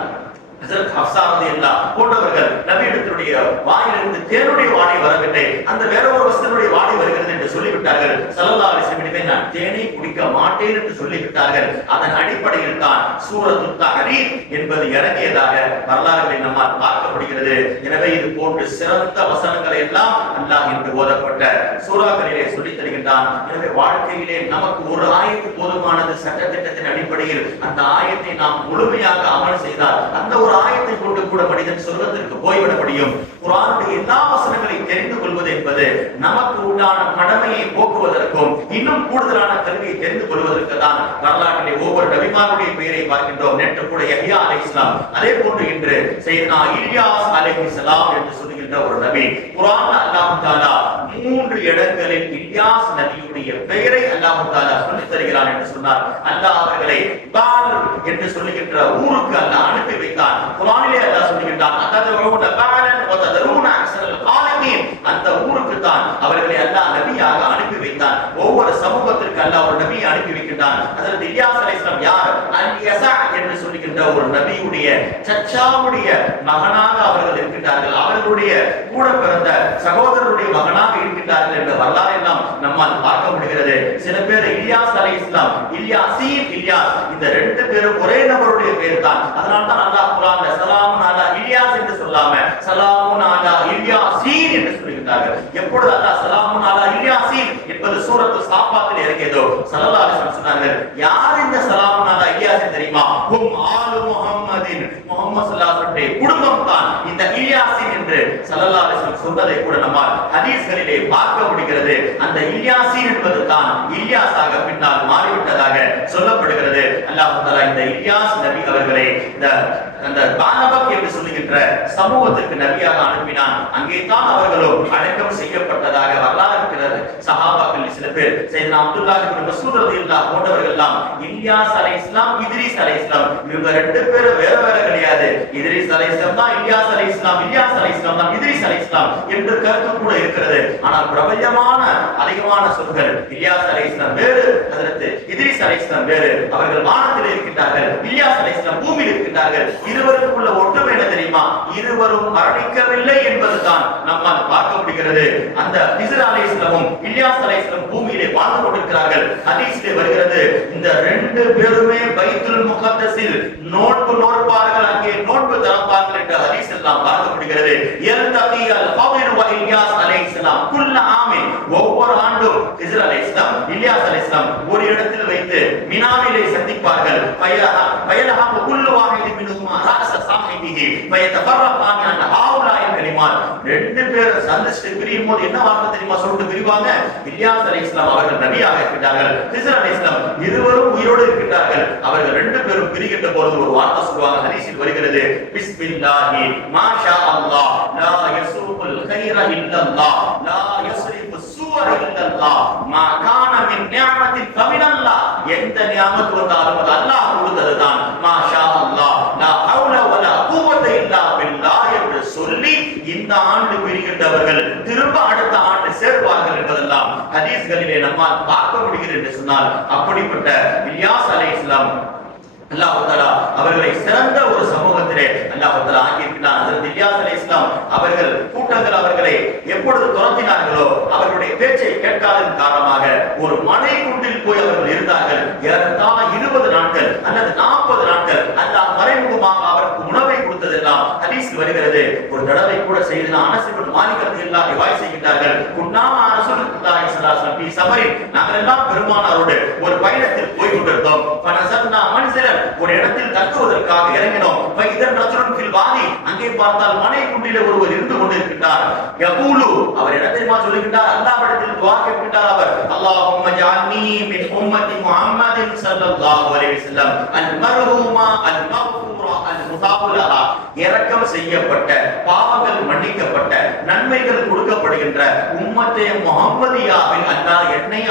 ஹஜ்ரத் ஹஃப்ஸா ரலியல்லாஹு போன்றவர்கள் நபியிடத்தினுடைய வாயிலிருந்து தேனுடைய வாடை வரவில்லை, அந்த வேற ஒரு வஸ்துடைய வாடை வருகிறது என்று சொல்லிவிட்டார்கள். ஸல்லல்லாஹு அலைஹி வஸல்லம் நான் தேனை குடிக்க மாட்டேன் என்று சொல்லிவிட்டார்கள். அதன் அடிப்படையில் தான் சூரத்துல் தஹரீம் என்பது இறங்கியதாக வரலாறுகளை நம்மால் பார்க்க முடிகிறது. எனவே இது போன்று சிறந்த வசனங்களை எல்லாம் அல்லாஹ் என்று ஓதப்பட்ட சூறாக்களிலே சொல்லித் தருகின்றான். எனவே வாழ்க்கையிலே நமக்கு ஒரு ஆயத்து போதுமானது. சட்டத்திட்டத்தின் அடிப்படையில் அந்த ஆயத்தை நாம் முழுமையாக அமல் செய்தால் அந்த ஒரு ஆயத்தை கொண்டு கூட மனிதன் சொர்க்கத்திற்கு போய்விட முடியும். குர்ஆனுடைய எல்லா வசனங்களையும் தெரிந்து கொள்வது என்பது நமக்கு உண்டான கடமையை போக்குவதற்கும் இன்னும் கூடுதலான கல்வியை தெரிந்து கொள்வதற்கு தான். வரலாற்றிலே ஒவ்வொரு நபிமாருடைய பெயரை பார்க்கின்றோம். நேற்று கூட யஹ்யா அலைஹிஸ்ஸலாம், அதே போன்று இன்று சையத்னா இல்யாஸ் அலைஹிஸ்ஸலாம் என்று சொல்லுகின்ற ஒரு நபி. குர்ஆன்ல அல்லாஹ் தஆலா 3 இடங்களில் இல்யாஸ் நபியுடைய பெயரை அல்லாஹ் தஆலா சொல்லித் தருகிறான் என்று சொன்னார். அல்லாஹ் அவர்களை பால் என்று சொல்லுகின்ற ஊருக்கு அல்லாஹ் அனுப்பி வைத்தான். குர்ஆனிலே அல்லாஹ் சொல்லுகின்றான், அததுஊன பாலன் வ ததரூன அக்ஸரல் காலிமீன், அந்த ஊருக்கு தான் அவர்களை அல்லாஹ் நபியாக அனுப்பி வைத்தான். ஒவ்வொரு சமூகத்திற்கு அல்லாஹ் ஒரு நபியை அனுப்பி வைக்கின்றான். ஹஜ்ரத் இல்யாஸ் அலைஹிஸ்ஸலாம் யார்? அல்-யஸா என்று சொல்லுகின்ற ஒரு நபியுடைய சச்சாவுடைய மகனாக அவர்கள் இருக்கின்றார்கள். அவர்களுடைய கூட பிறந்த சகோதரருடைய மகனாக இருக்கின்றார்கள் என்ற வரலாறு எல்லாம் நம்மால் பார்க்க முடிகிறது. சில பேர் இல்யாஸ் அலைஹிஸ்ஸலாம், இல்யாசீன், இல்யாஸ், இந்த 2 பேரும் ஒரே நபருடைய பேர் தான். அதனால தான் அல்லாஹ் குர்ஆன்ல ஸலாமுன் அலா இல்யாஸ் என்று சொல்லாம ஸலாமுன் அலா இல்யாசீன் என்று சொல்கிறார்கள். எப்பொழுது அல்லாஹ் ஸலாமுன் அலா இல்யாசீன் என்பது சூரத்துல் சாஃபாத்தில் இறங்கியதோ ஸல்லல்லாஹு அலைஹி வஸல்லம் சொன்னார்கள், யார் இந்த ஸலாமுன் அலா இல்யாஸ் தெரியுமா? ஹும் ஆலு முஹம்மதின், முஹம்மது ஸல்லல்லாஹு அலைஹி வஸல்லம் குடும்பம் தான் இந்த இல்யாசீன் என்று ஸல்லல்லாஹு அலைஹி வஸல்லம் சொன்னதை கூட நம்மால் ஹதீஸ்களிலே பார்க்க முடிகிறது. அந்த இல்யாசீன் என்பது தான் இல்யாஸாக பின்னால் மாறிவிட்டதாக சொல்லப்படுகிறது. அல்லாஹ் தஆலா இந்த இல்யாஸ் நபி அவர்களை அந்த பானபக் என்று சொல்லுகின்ற சமூகத்திற்கு நபியாக அனுப்பினான். அங்கே தான் அவர்களும் அடக்கம் செய்யப்பட்டதாக வரலாறு இருக்கிறது. சஹாபாக்கள் சில பேர் சையத்னா அப்துல்லாஹ் இப்னு மஸ்ஊத் ரலியல்லாஹு போன்றவர்கள் எல்லாம் இல்யாஸ் அலைஹிஸ்ஸலாம், இத்ரீஸ் அலைஹிஸ்ஸலாம், இவங்க 2 பேரும் வேற வேற கிடையாது. இத்ரீஸ் அலைஹிஸ்ஸலாம் தான் இல்யாஸ் அலைஹிஸ்ஸலாம், இல்யாஸ் அலைஹிஸ்ஸலாம் தான் இத்ரீஸ் அலைஹிஸ்ஸலாம் என்று கருத்து கூட இருக்கிறது. ஆனால் பிரபல்யமான அதிகமான சொற்கள் இல்யாஸ் அலைஹிஸ்ஸலாம் வேறு, ஹஜ்ரத் இத்ரீஸ் அலைஹிஸ்ஸலாம் வேறு. அவர்கள் வானத்தில் இருக்கின்றார்கள், இல்யாஸ் அலைஹிஸ்ஸலாம் பூமியில் இருக்கின்றார்கள். இருவருக்குள்ள ஒற்றுமை என்ன தெரியுமா? இருவரும் மரணிக்கவில்லை என்பதுதான் நம்மால் பார்க்க முடிகிறது. அந்த ஹிஸ்ர் அலைஹிஸ்ஸலாமும் இல்யாஸ் அலைஹிஸ்ஸலாம் பூமியிலே வாழ்ந்து கொண்டிருக்கிறார்கள். ஹதீஸிலே வருகிறது, இந்த 2 பேருமே பைத்துல் முகத்தஸில் நோன்பு நோற்பார்கள், அங்கே நோன்பு திறப்பார்கள் என்ற ஹதீஸ் எல்லாம் பார்க்க முடிகிறது. யல்தகி அல்-ஃபத்ல் வ இல்யாஸ் அலைஹிஸ்ஸலாம் குல்ல ஆமின், ஒவ்வொரு ஆண்டும் ஹிஸ்ர் அலைஹிஸ்ஸலாம் இல்யாஸ் அலைஹிஸ்ஸலாம் ஒரு இடத்தில் வைத்து மினாவிலே சந்திக்க சந்திப்பார்கள். ஃபயலஹபு குல்லு வாஹிதின் மின்ஹுமா ரஅஸ ஸாஹிபிஹி ஃபயதஃபர்ரகான் அன் ஹாவுலாஇல் கலிமாத். ரெண்டு பேரும் சந்திச்சு பிரியும் போது என்ன வார்த்தை தெரியுமா சொல்லிட்டு பிரிவாங்க? இல்யாஸ் அலைஹிஸ்ஸலாம் அவர்கள் நபியாக இருக்கிறார்கள், ஹிஸ்ர் அலைஹிஸ்ஸலாம் இருவரும் உயிரோடு இருக்கிறார்கள். அவர்கள் ரெண்டு பேரும் பிரிகின்ற போது ஒரு வார்த்தை சொல்வாங்க. ஹதீஸில் வருகிறது, பிஸ்மில்லாஹி மாஷா அல்லாஹ் லா யஸூகுல் கைர இல்லல்லாஹ் லா யஸ்ரிஃபு ஸூஅ இல்லல்லாஹ் மா கான மின் நிஅமத்தின் ஃபமினல்லாஹ். எந்த நியாமத் வந்தாலும் அது அல்லாஹ் கொடுத்ததுதான். மாஷா அல்லாஹ் லா ஹவுல வலா குவத இல்லா பில்லாஹ் என்று சொல்லி இந்த ஆண்டு பிரிகின்றவர்கள் திரும்ப அடுத்த ஆண்டு சேர்வார்கள் என்பதெல்லாம் ஹதீஸ்களிலே நம்மால் பார்க்க முடிகிறது என்று சொன்னால், அப்படிப்பட்ட இல்யாஸ் அலைஹிஸ்ஸலாம் அல்லாஹ் தஆலா அவர்களை சிறந்த ஒரு சமூகத்திலே அல்லாஹ் தஆலா ஆக்கியிருக்கிறார். ஹஜ்ரத் இல்யாஸ் அலைஹிஸ்ஸலாம் அவர்கள் கூட்டங்கள் அவர்களை எப்பொழுது துரத்தினார்களோ அவர்களுடைய பேச்சை கேட்காததன் காரணமாக ஒரு மலை குன்றில் போய் அவர்கள் இருந்தார்கள். ஏறத்தாழ 20 நாட்கள் அல்லது 40 நாட்கள் அல்லாஹ் மறைமுகமாக அவருக்கு உணவை கொடுத்ததெல்லாம் ஹதீஸில் வருகிறது. ஒரு தடவை கூட செய்தனா அனஸ் இப்னு மாலிக் ரலியல்லாஹு ரிவாய் செய்கிறார்கள், குன்னாமா ரசூலுல்லாஹி ஸல்லல்லாஹு அலைஹி வஸல்லம் சபரின், நாங்கள் எல்லாம் பெருமானாரோடு ஒரு பயணத்தில் போய் கொண்டிருந்தோம். ஃபனஸல்னா மன்சிலன், ஒரு இடத்தில் தங்குவதற்காக இறங்கினோம். இதன் ரஜுலுன் ஃபில் வாதி, அங்கே பார்த்தால் மலை குன்றிலே ஒருவர் இருந்து கொண்டிருக்கிறார். யகூலு, அவர் இடத்தை சொல்லுகிறார், அல்லாஹ்விடத்தில் துஆ கேட்கிறார். அவர் அல்லாஹும்ம ஜஅல்னி மின் உம்மத்தி முஹம்மதின் ஸல்லல்லாஹு அலைஹி வஸல்லம் அல் மர்ஹூமா அல் மக்ஃபூரா அல் முதாஃபலஹா, இரக்கம் செய்யப்பட்ட, பாவங்கள் மன்னிக்கப்பட்ட, நன்மைகள் கொடுக்கப்படுகின்ற உம்மத்தே முஹம்மதியாவில் அல்லாஹ் என்னை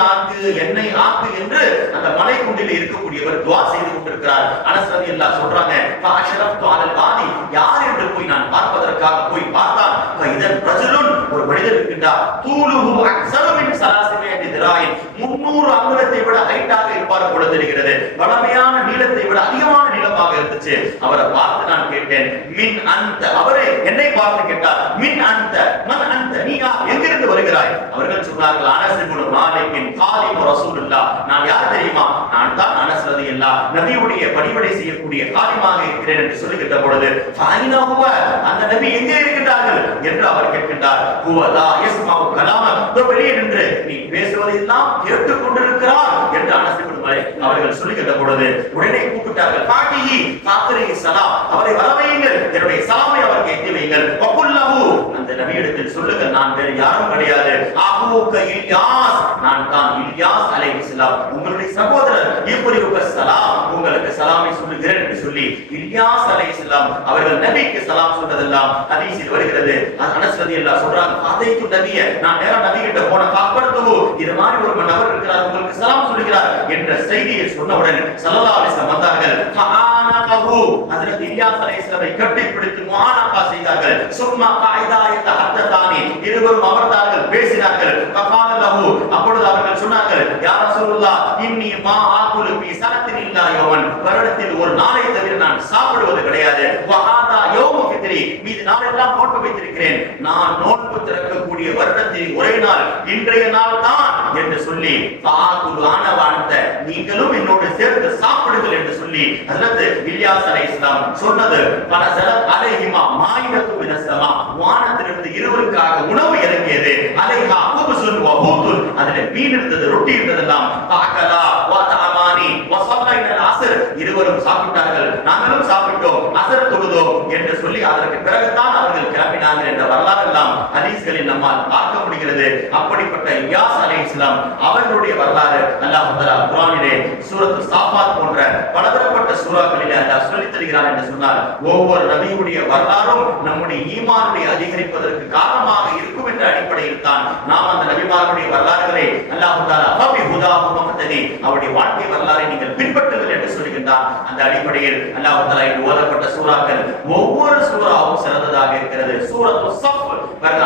ஆக்கு என்று அந்த மலை குன்றிலே இருக்கக்கூடியவர் துஆ செய்து கொண்டிருக்கிறார். அனஸ் ரலியல்லாஹு சொல்றாங்க, ஃபஅஷரஃப்து அலல் வாதி, யார் என்று போய் நான் பார்ப்பதற்காக போய் பார்த்தான். இதன் ரஜுலுன், ஒரு மனிதர் இருக்கின்றார், தூலுஹு அக்ஸரு மின் ஸலாஸிமியத்தி திராயின், 300 அங்குலத்தை விட ஹைட்டாக இருப்பார் போல தெரிகிறது. வளமையான நீளத்தை விட அதிகமான நீளமாக இருந்துச்சு. அவரை பார்த்து நான் கேட்டேன், மின் அன்த, அவரே என்னை பார்த்து கேட்டார், மின் அன்த மன் அன்த, நீ எங்கிருந்து வருகிறாய்? அவர்கள் சொன்னார்கள், அனஸ் இப்னு மாலிக்கின் காலிமு ரசூலுல்லாஹ், நான் யார் தெரியுமா? நான் தான் அனஸ் ரலியல்லாஹு நபியுடைய பணிவிடை செய்யக்கூடிய காலிமாக இருக்கிறேன் என்று சொல்லுகின்ற பொழுது, ஃபைனஹுவ, அந்த நபி எங்கே இருக்கின்றார்கள் என்று அவர் கேட்கின்றார். ஹுவலா யஸ்மஉ கலாம, வெளியே நின்று நீ பேசுவதெல்லாம் கேட்டுக் கொண்டிருக்கிறார் என்று அனஸ் இப்னு மாலிக் அவர்கள் சொல்லுகின்ற பொழுது உடனே கூப்பிட்டார்கள், ஃபாத்திஹி ஃபாத்திரி ஸலாம், அவரை வரவையுங்கள், என்னுடைய சலாமை அவருக்கு எத்தி வையுங்கள். வகுல்லஹு, அந்த நபியிடத்தில் சொல்லுங்கள், நான் வேறு யாரும் கிடையாது, அபூக இல்யாஸ், நான் தான் இல்யாஸ் அலைஹிஸ்ஸலாம், உங்களுடைய சகோதரர், இப்ரியுக ஸலாம், உங்களுக்கு சலாமை சொல்லுகிறேன் என்று சொல்லி இல்யாஸ் அலைஹிஸ்ஸலாம் அவர்கள் நபிக்கு சலாம் சொன்னதெல்லாம் ஹதீஸில் வருகிறது. அனஸ் ரலியல்லாஹு சொல்றாங்க, ஃபாதைத்து நபிய, நான் நேரா நபி கிட்ட போன, ஃபக்பர்து, இது மாதிரி ஒரு நபர் இருக்கிறார், உங்களுக்கு சலாம் சொல்கிறார் என்ற செய்தியை சொன்னவுடன் ஸல்லல்லாஹு அலைஹி வஸல்லம் வந்தார்கள். ஃபஆனகஹு, ஹஜ்ரத் இல்யாஸ் அலைஹிஸ்ஸலாமை கட்டிப்பிடித்து முஆனகா செய்தார்கள். சும்மா காயிதா யதஹத்ததானி, இருவரும் அமர்ந்தார்கள், பேசினார்கள். ஃபகால லஹு, அப்பொழுது அவர்கள் சொன்னார்கள், யா ரசூலுல்லாஹ், இன்னி மா ஆகுலு ஃபீ ஸனத்தின் இல்லா யௌமன், வருடத்தில் ஒரு நாளை தவிர நான் சாப்பிடுவது கிடையாது. வஹாதா யௌமு ஃபித்ரி, மீது நாளெல்லாம் நோன்பு வைத்திருக்கிறேன், நான் நோன்பு திறக்கக்கூடிய வருடத்தில் ஒரே நாள் இன்றைய நாள் தான் என்று சொல்லி, தாகுல் ஆனவான்த, நீங்களும் என்னோடு சேர்ந்து சாப்பிடுங்கள் என்று சொல்லி ஹஜ்ரத் இல்யாஸ் அலைஹிஸ்ஸலாம் சொன்னது. பனஸலத் அலைஹிமா மாயிதத்து மினஸ்ஸமா, வானத்திலிருந்து இருவருக்காக உணவு இறங்கியது. அலைஹா குப்ஸுன் வ ஹூத்துன், அதிலே மீன் இருந்தது, ரொட்டி இருந்ததெல்லாம். ஃபஅகலா வ தஅமானி வ ஸல்லைனல் அஸ்ர், இருவரும் சாப்பிட்டார்கள், நாங்களும் சாப்பிட்டோம், அஸ்ர் தொழுதோம் என்று சொல்லி அதற்கு பிறகுதான் அவர்கள் கிளம்பினார்கள் என்ற வரலாறு எல்லாம் ஹதீஸ்களில் நம்மால் பார்க்க முடிகிறது. அப்படிப்பட்ட இல்யாஸ் அலைஹிஸ்ஸலாம் அவர்களுடைய வரலாறு அல்லாஹ் தஆலா குர்ஆனிலே சூரத்து சாஃபாத் போன்ற பலதரப்பட்ட சூறாக்களிலே அல்லாஹ் சொல்லித் தருகிறார் என்று சொன்னால், ஒவ்வொரு நபியுடைய வரலாறும் நம்முடைய ஈமானை அதிகரிப்பதற்கு காரணமாக இருக்கும் என்ற அடிப்படையில் தான் நாம் அந்த நபிமார்களுடைய வரலாறுகளை அல்லாஹ் தஆலா ஃபபி ஹுதாஹு முஹ்ததி, அவருடைய வாழ்க்கை வரலாறை நீங்கள் பின்பற்றுங்கள் என்று சொல்கின்றார். அந்த அடிப்படையில் அல்லாஹ் தஆலா இங்கு ஓதப்பட்ட சூறாக்கள் ஒவ்வொரு சூறாவும் சிறந்ததாக இருக்கிறது. சூரத்து ஸஃப்,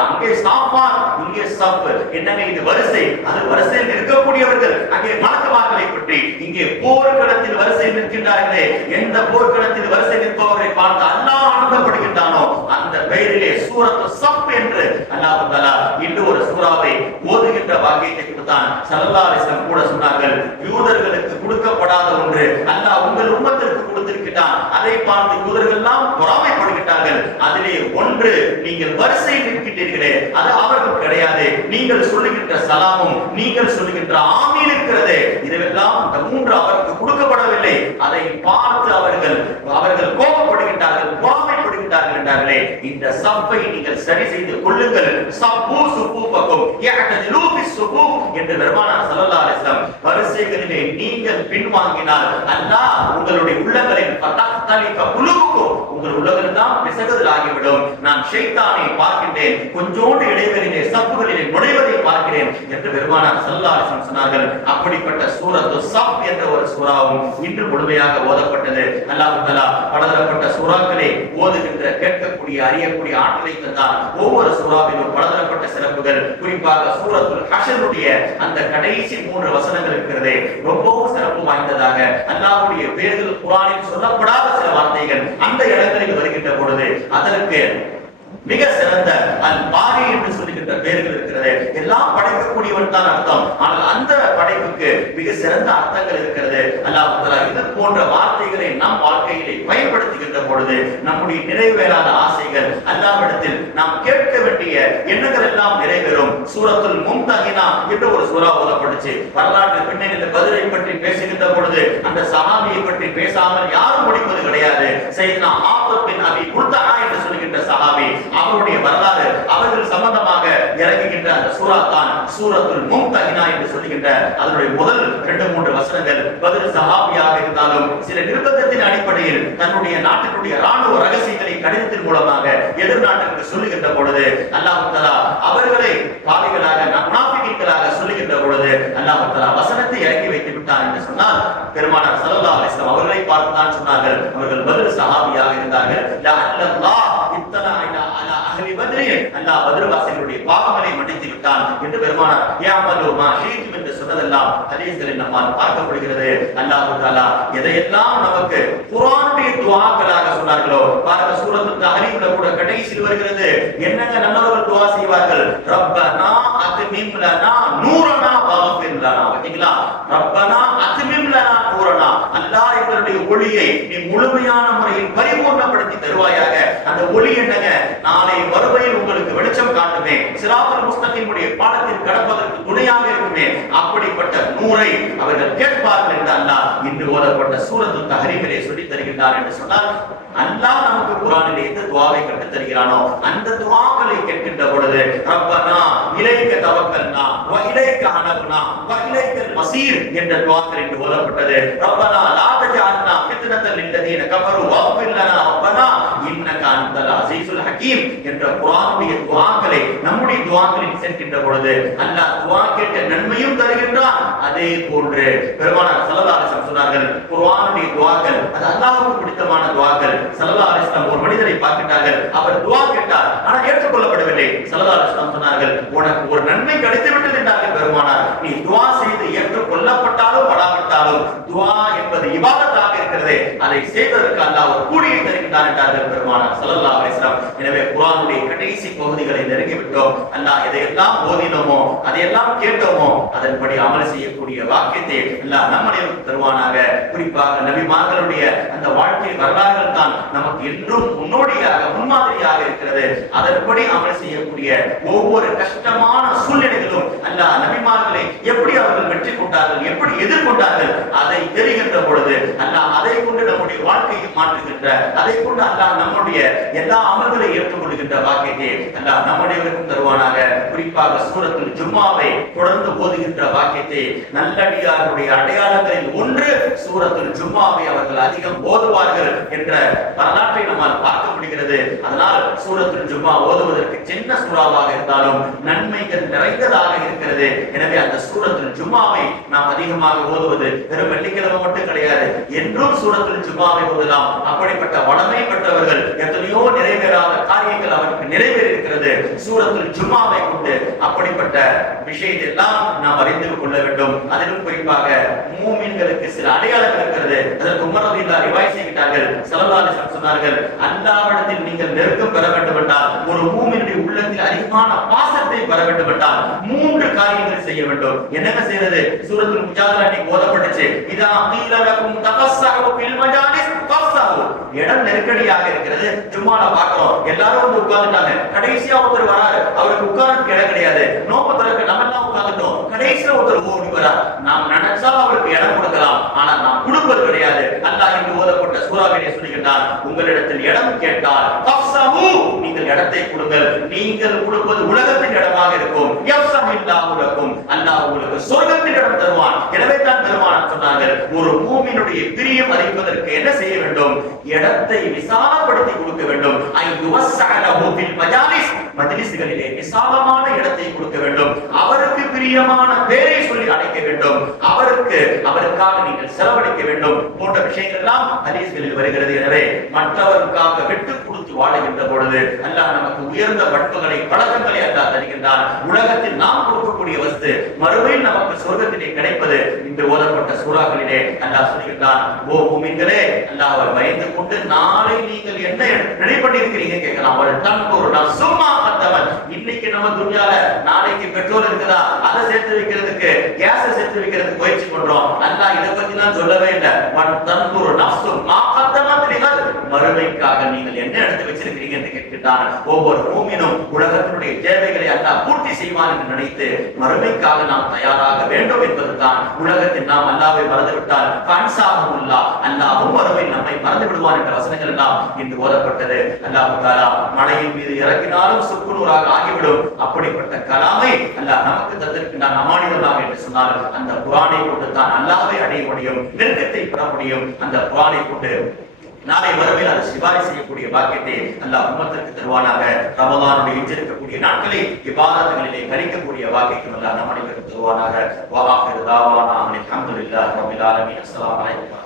அங்கே சாஃபாத், இங்கே ஸஃப், என்னங்க இது வரிசை, அது வரிசையில் இருக்கக்கூடியவர்கள், அங்கே மலக்குமார்களை பற்றி, இங்கே போர்க்களத்தில் வரிசையில் நிற்கின்றார்களே, எந்த போர்க்களத்தில் வரிசை நிற்பவரை பார்த்து அல்லாஹ் சம்பந்தப்படுகின்றானோ அந்த பெயரிலே சூரத்து சஃப் என்று அல்லாஹ் தஆலா இன்று ஒரு சூறாவை ஓதுகின்ற பாக்கியத்தை கொடுத்தான். ஸல்லல்லாஹு அலைஹி வஸல்லம் கூட சொன்னார்கள், யூதர்களுக்கு கொடுக்கப்படாத ஒன்று அல்லாஹ் உங்கள் உம்மத்திற்கு கொடுத்திருக்கிறான். அதை பார்த்து யூதர்கள் எல்லாம் பொறாமைப்படுகிறார்கள். அதிலே ஒன்று நீங்கள் வரிசையில் நிற்கின்றீர்களே, அது அவர்கள் கிடையாது. நீங்கள் சொல்லுகின்ற சலாமும் நீங்கள் சொல்லுகின்ற ஆமீன் இருக்கிறது, இதுவெல்லாம் இந்த மூன்று அவருக்கு கொடுக்கப்படவில்லை. அதை பார்த்து அவர்கள் கோபப்படுகின்றார்கள், பொறாமைப்படுகின்றார்கள் என்றார்களே. இந்த சஃப்பை நீங்கள் சரி செய்து கொள்ளுங்கள். சஃப்பு சுஃபூஃபக்கும் யஅதலு பிஸ்ஸுஃபூஃப் என்று பெருமானார் ஸல்லல்லாஹு அலைஹி வஸல்லம் வரிசைகளிலே நீங்கள் பின்வாங்கினால் அல்லாஹ் உங்களுடைய உள்ளங்களில் ஃபதஹ்தலிக குலூபுக்கும் உங்கள் உள்ளங்கள் தான் பிசகுதலாகிவிடும். நான் ஷைத்தானை பார்க்கின்றேன், கொஞ்சோண்டு இடைவெளியிலே சஃப்புகளிலே நுழைவதை பார்க்கிறேன் என்று பெருமானார் ஸல்லல்லாஹு அலைஹி வஸல்லம் சொன்னார்கள். அப்படிப்பட்ட சூரத்து சஃப் என்ற ஒரு சூறாவும் இன்று முழுமையாக ஓதப்பட்டது. அல்லாஹ் தஆலா பலதரப்பட்ட சூறாக்களை ஓதுகின்ற கேட்கக்கூடிய அறியக்கூடிய ஆற்றலை தந்தார். ஒவ்வொரு சூறாவிலும் பலதரப்பட்ட சிறப்புகள். குறிப்பாக சூரத்துல் ஹஷருடைய அந்த கடைசி 3 வசனங்கள் இருக்கிறது, ரொம்பவும் சிறப்பு வாய்ந்ததாக. அல்லாஹ்வுடைய பேர்கள் குர்ஆனில் சொல்லப்படாத சில வார்த்தைகள் அந்த இடங்களில் வருகின்ற பொழுது அதற்கு மிக சிறந்த அல் பாரி என்று சொல்லுகின்ற பெயர்கள் இருக்கிறது. எல்லாம் படைக்கக்கூடியவன் தான் அர்த்தம், ஆனால் அந்த படைப்புக்கு மிக சிறந்த அர்த்தங்கள் இருக்கிறது. அல்லாஹ் தஆலா இது போன்ற வார்த்தைகளை நம் வாழ்க்கையிலே பயன்படுத்துகின்ற பொழுது நம்முடைய நிறைவேறாத ஆசைகள் அல்லாஹ்விடத்தில் நாம் கேட்க வேண்டிய எண்ணங்கள் எல்லாம் நிறைவேறும். சூரத்துல் மும்தஹினா என்று ஒரு சூரா ஓதப்பட்டுச்சு. வரலாற்று பின்னணியில் பதிலை பற்றி பேசுகின்ற பொழுது அந்த சஹாபியை பற்றி பேசாமல் யாரும் முடிப்பது கிடையாது. சையத்னா ஆத்தப் பின் அபி குல்தா என்று சொல்லுகின்ற சஹாபி, அவருடைய வரலாறு, அவர்கள் சம்பந்தமாக இறங்குகின்ற அந்த சூரா தான் சூரத்துல் மும்தஹினா என்று சொல்லுகின்ற அதனுடைய முதல் 2-3 வசனங்கள். பதில் சஹாபியாக இருந்தாலும் சில நிர்பந்தத்தின் அடிப்படையில் தன்னுடைய நாட்டினுடைய ராணுவ ரகசியங்களை கடிதத்தின் மூலமாக எதிர் நாட்டிற்கு சொல்லுகின்ற பொழுது அல்லாஹ் தஆலா அவர்களை பாவிகளாக முனாஃபிகீன்களாக சொல்லுகின்ற பொழுது அல்லாஹ் தஆலா வசனத்தை இறக்கி வைத்து விட்டார் என்று சொன்னால் பெருமானார் ஸல்லல்லாஹு அலைஹி வஸல்லம் அவர்களை பார்த்து தான் சொன்னார்கள். அவர்கள் பதில் சஹாபியாக இருந்தார்கள். லா அல்லாஹ் இத்தலா அலா அஹ்லி பத்ர், அல்லாஹ் பத்ர் வாசிகளுடைய பாவங்களை மன்னித்து விட்டான் என்று பெருமானார் யஅமலு மா ஷீதும் என்று சொன்னதெல்லாம் ஹதீஸ்களில் நம்மால் பார்க்கப்படுகிறது. அல்லாஹ் தஆலா எதையெல்லாம் நமக்கு குர்ஆனுடைய துஆக்களாக சொன்னார்களோ பாருங்க, சூரத்துல் தஹரீம்ல கூட கடைசியில் வருகிறது. என்னங்க நல்லவர்கள் துஆ செய்வார்கள், ரப்பனா அத்மிம் லனா நூரனா வஃபிர் லனா. பாத்தீங்களா, ரப்பனா அத்மிம் லனா நூரனா, அல்லாஹ் எங்களுடைய ஒளியை நீ முழுமையான முறையில் பரிபூர்ணப்படுத்தி தருவாயாக. அந்த ஒளி என்னங்க, நாளை மறுமையில் உங்களுக்கு வெளிச்சம் காட்டுமே, சிராத்துல் முஸ்தகீமுடைய பாலத்தில் கடப்பதற்கு துணையாக இருக்குமே. அப்படிப்பட்ட நூரை அவர்கள் கேட்பார்கள் என்று அல்லாஹ் இன்று ஓதப்பட்ட சூரத்துல் தஹரீமிலே சொல்லித் தருகின்றார் என்று சொன்னால், அல்லாஹ் நமக்கு குர்ஆனிலே எந்த துஆவை கற்றுத் தருகிறானோ அந்த துஆக்களை கேட்கின்ற பொழுது ரப்பனா இலைக்க தவக்கல்னா வ இலைக்க அனப்னா வ இலைக்கல் மஸீர் என்ற துஆக்கள் இன்று ஓதப்பட்டது. ரப்பனா லா தஜஅல்னா ஃபித்னத்தல் லில்லதீன கஃபரு வஃபிர் லனா ரப்பனா இன்னக அன்தல் அஸீஸுல் ஹகீம் என்ற குர்ஆனுடைய துஆக்களை நம்முடைய துஆக்களில் சேர்க்கின்ற பொழுது அல்லாஹ் துஆ கேட்ட நன்மையும் தருகின்றான். அதே போன்று பெருமானார் ஸல்லல்லாஹு அலைஹி வஸல்லம் சொன்னார்கள், குர்ஆனுடைய துஆக்கள் அது அல்லாஹ்வுக்கு பிடித்தமான துஆக்கள். ஸல்லல்லாஹு அலைஹி வஸல்லம் ஒரு மனிதரை பார்க்கிறார்கள், அவர் துஆ கேட்டார், ஆனால் ஏற்றுக்கொள்ளப்படவில்லை. ஸல்லல்லாஹு அலைஹி வஸல்லம் சொன்னார்கள், உனக்கு ஒரு நன்மை கிடைத்து விட்டது என்றார்கள் பெருமானார். நீ துஆ செய்து ஏற்றுக்கொள்ளப்பட்டாலும் படாவிட்டாலும் துஆ என்பது இபாதத்தாக இருக்கிறது, அதை செய்வதற்கு அல்லாஹ் ஒரு கூலியை தருகின்றான் என்றார்கள் பெருமானார் ஸல்லல்லாஹு அலைஹி வஸல்லம். எனவே குர்ஆனுடைய கடைசி பகுதிகளை நெருங்கி விட்டோம். அல்லாஹ் எதையெல்லாம் ஓதினோமோ அதையெல்லாம் கேட்டோமோ அதன்படி அமல் செய்யக்கூடிய வாக்கியத்தை அல்லாஹ் நம் அனைவருக்கும் தருவானாக. குறிப்பாக நபிமார்களுடைய அந்த வாழ்க்கை வரலாறுகள் தான் நமக்கு என்றும் முன்னோடியாக முன்மாதிரியாக இருக்கிறது. அதன்படி அமல் செய்யக்கூடிய ஒவ்வொரு கஷ்டமான சூழ்நிலைகளும் அல்லாஹ் நபிமார்களை எப்படி அவர்கள் வெற்றி கொண்டார்கள், எப்படி எதிர்கொண்டார்கள் அதை தெரிகின்ற பொழுது அல்லாஹ் அதை கொண்டு நம்முடைய வாழ்க்கையை மாற்றுகின்ற, அதை கொண்டு அல்லாஹ் நம்முடைய எல்லா அமல்களை ஏற்றுக்கொள்கின்ற வாக்கியத்தை அல்லாஹ் நம்முடையவருக்கும் தருவானாக. குறிப்பாக சூரத்துல் ஜும்மாவை தொடர்ந்து ஓதுகின்ற வாக்கியத்தை, நல்லடியாருடைய அடையாளங்களில் ஒன்று சூரத்துல் ஜும்மாவை அவர்கள் அதிகம் ஓதுவார்கள் என்ற வரலாற்றை நம்மால் பார்க்க முடிகிறது. அதனால் சூரத்துல் ஜும்மா ஓதுவதற்கு சின்ன சூறாவாக இருந்தாலும் நன்மைகள் நிறைந்ததாக இருக்கிறது. எனவே அந்த சூரத்துல் ஜும்மாவை நாம் அதிகமாக ஓதுவது வெறும் வெள்ளிக்கிழமை மட்டும் கிடையாது, என்றும் சூரத்துல் ஜும்ஆவை ஓதலாம். அப்படிப்பட்ட வளமை பெற்றவர்கள் எத்தனையோ நிறைவேறாத காரியங்கள் அவருக்கு நிறைவேறி இருக்கிறது சூரத்துல் ஜும்ஆவை கொண்டு. அப்படிப்பட்ட விஷயத்தை எல்லாம் நாம் அறிந்து கொள்ள வேண்டும். அதிலும் குறிப்பாக மூமின்களுக்கு சில அடையாளங்கள் இருக்கிறது. அதற்கு உமர் ரலியல்லாஹு ரிவாயத் செய்கிறார்கள். ஸல்லல்லாஹு அலைஹி வஸல்லம் சொன்னார்கள், அல்லாஹ்விடத்தில் நீங்கள் நெருக்கம் பெற வேண்டும் என்றால், ஒரு மூமினுடைய உள்ளத்தில் அதிகமான பாசத்தை பெற வேண்டும் என்றால் 3 காரியங்கள் செய்ய வேண்டும். என்னங்க செய்யறது? சூரத்துல் முஜாதலா இன்னைக்கு ஓதப்பட்டுச்சு. இதா கீல லகும் தஃபஸ்ஸஹு ஃபில் மஜாலிஸ் தஃபஸ்ஸஹு. இடம் நெருக்கடியாக இருக்கிறது. ஜும்மால பார்க்கிறோம், எல்லாரும் வந்து உட்கார்ந்துட்டாங்க. கடைசியா ஒருத்தர் வராரு, அவருக்கு உட்கார்றதுக்கு இடம் கிடையாது. நோம்பு திறக்க நம்ம எல்லாம் உட்கார்ந்துட்டோம். கடைசியா ஒருத்தர் ஓடி வரார். நாம் நினைச்சா அவருக்கு இடம் கொடுக்கலாம், ஆனா நாம் கொடுப்பது கிடையாது. அல்லாஹ் இங்கு ஓதப்பட்ட சூராவிலே சொல்லுகிறார், உங்களிடத்தில் இடம் கேட்டால் தஃபஸ்ஸஹு, நீங்கள் இடத்தை கொடுங்கள். நீங்கள் கொடுப்பது உலகத்தின் இடமாக இருக்கும். யஃப்ஸஹில்லாஹு லக்கும், அல்லாஹ் உங்களுக்கு சொர்க்கத்தின் இடம் தருவான். எனவே தான் பெருமானார் சொன்னார்கள், ஒரு மூமினுடைய பிரியம் அறிவதற்கு என்ன செய்ய வேண்டும்? இடத்தை விசாலப்படுத்தி கொடுக்க வேண்டும். ஐயுவஸ்ஸஅலஹு ஃபில் மஜாலிஸ், மஜ்லிஸ்களிலே விசாலமான இடத்தை கொடுக்க வேண்டும். அவருக்கு பிரியமான பேரை சொல்லி அழைக்க வேண்டும். அவருக்காக நீங்கள் செலவழிக்க வேண்டும் போன்ற விஷயங்கள் எல்லாம் ஹதீஸ்களில் வருகிறது. எனவே மற்றவருக்காக விட்டு கொடுத்து வாழுகின்ற பொழுது அல்லாஹ் நமக்கு உயர்ந்த பண்புகளை பழக்கங்களை அல்லாஹ் தருகின்றான். உலகத்தில் நாம் கொடுக்கக்கூடிய வஸ்து மறுமையில் நமக்கு சொர்க்கத்திலே கிடைப்பது இன்று ஓதப்பட்ட சூறாக்களிலே அல்லாஹ் சொல்கிறான். ஓ மூமின்களே, அல்லாஹ்வை பயந்து கொண்டு நாளை நீங்கள் என்ன ரெடி பண்ணியிருக்கிறீங்க கேட்கலாம். அவள் தன் ஒரு நான் சும்மா பத்தவன். இன்னைக்கு நம்ம துன்யால நாளைக்கு பெட்ரோல் இருக்குதா, அதை சேர்த்து வைக்கிறதுக்கு கேஸை சேர்த்து வைக்கிறதுக்கு முயற்சி பண்றோம். அல்லாஹ் இதை பத்தி நான் சொல்லவே இல்லை. தன் ஒரு நஃப்ஸும் மா கத்தமத் லிகத், மறுமைக்காக நீங்கள் என்ன எடுத்து வச்சிருக்கிறீங்க என்று கேட்கிறான். ஒவ்வொரு மூமினும் உலகத்தினுடைய தேவைகளை அல்லாஹ் பூர்த்தி செய்வான் என்று நினைத்து மறுமைக்காக நாம் தயாராக வேண்டும் என்பதுதான். உலகத்தில் நாம் அல்லாஹ்வை மறந்துவிட்டால் கன்சாஹுல்லாஹ், அல்லாஹ்வும் மறுமை நம்மை மறந்து விடுவான் என்ற வசனங்கள் எல்லாம் இன்று ஓதப்பட்டது. அல்லாஹ் தஆலா மலையின் மீது இறக்கினாலும் சுக்குநூறாக ஆகிவிடும். அப்படிப்பட்ட கலாமை அல்லாஹ் நமக்கு தந்திருக்கின்றான் அமானிதமாக என்று சொன்னால், அந்த குர்ஆனை கொண்டு தான் அல்லாஹ்வை அடைய முடியும், நெருக்கத்தை பெற முடியும். அந்த குர்ஆனை கொண்டு நாளை மறுமையில் அது சிபாரி செய்யக்கூடிய பாக்கியத்தை அல்லாஹ் உம்மத்திற்கு தருவானாக. ரமலானுடைய எஞ்சிருக்கக்கூடிய நாட்களை இபாதத்துகளிலே கழிக்கக்கூடிய பாக்கியத்தை அல்லாஹ் நம் அனைவருக்கும் தருவானாக. வஆஹிரு தாவானா அல்ஹம்துலில்லாஹி ரப்பில் ஆலமீன். அஸ்ஸலாமு அலைக்கும்.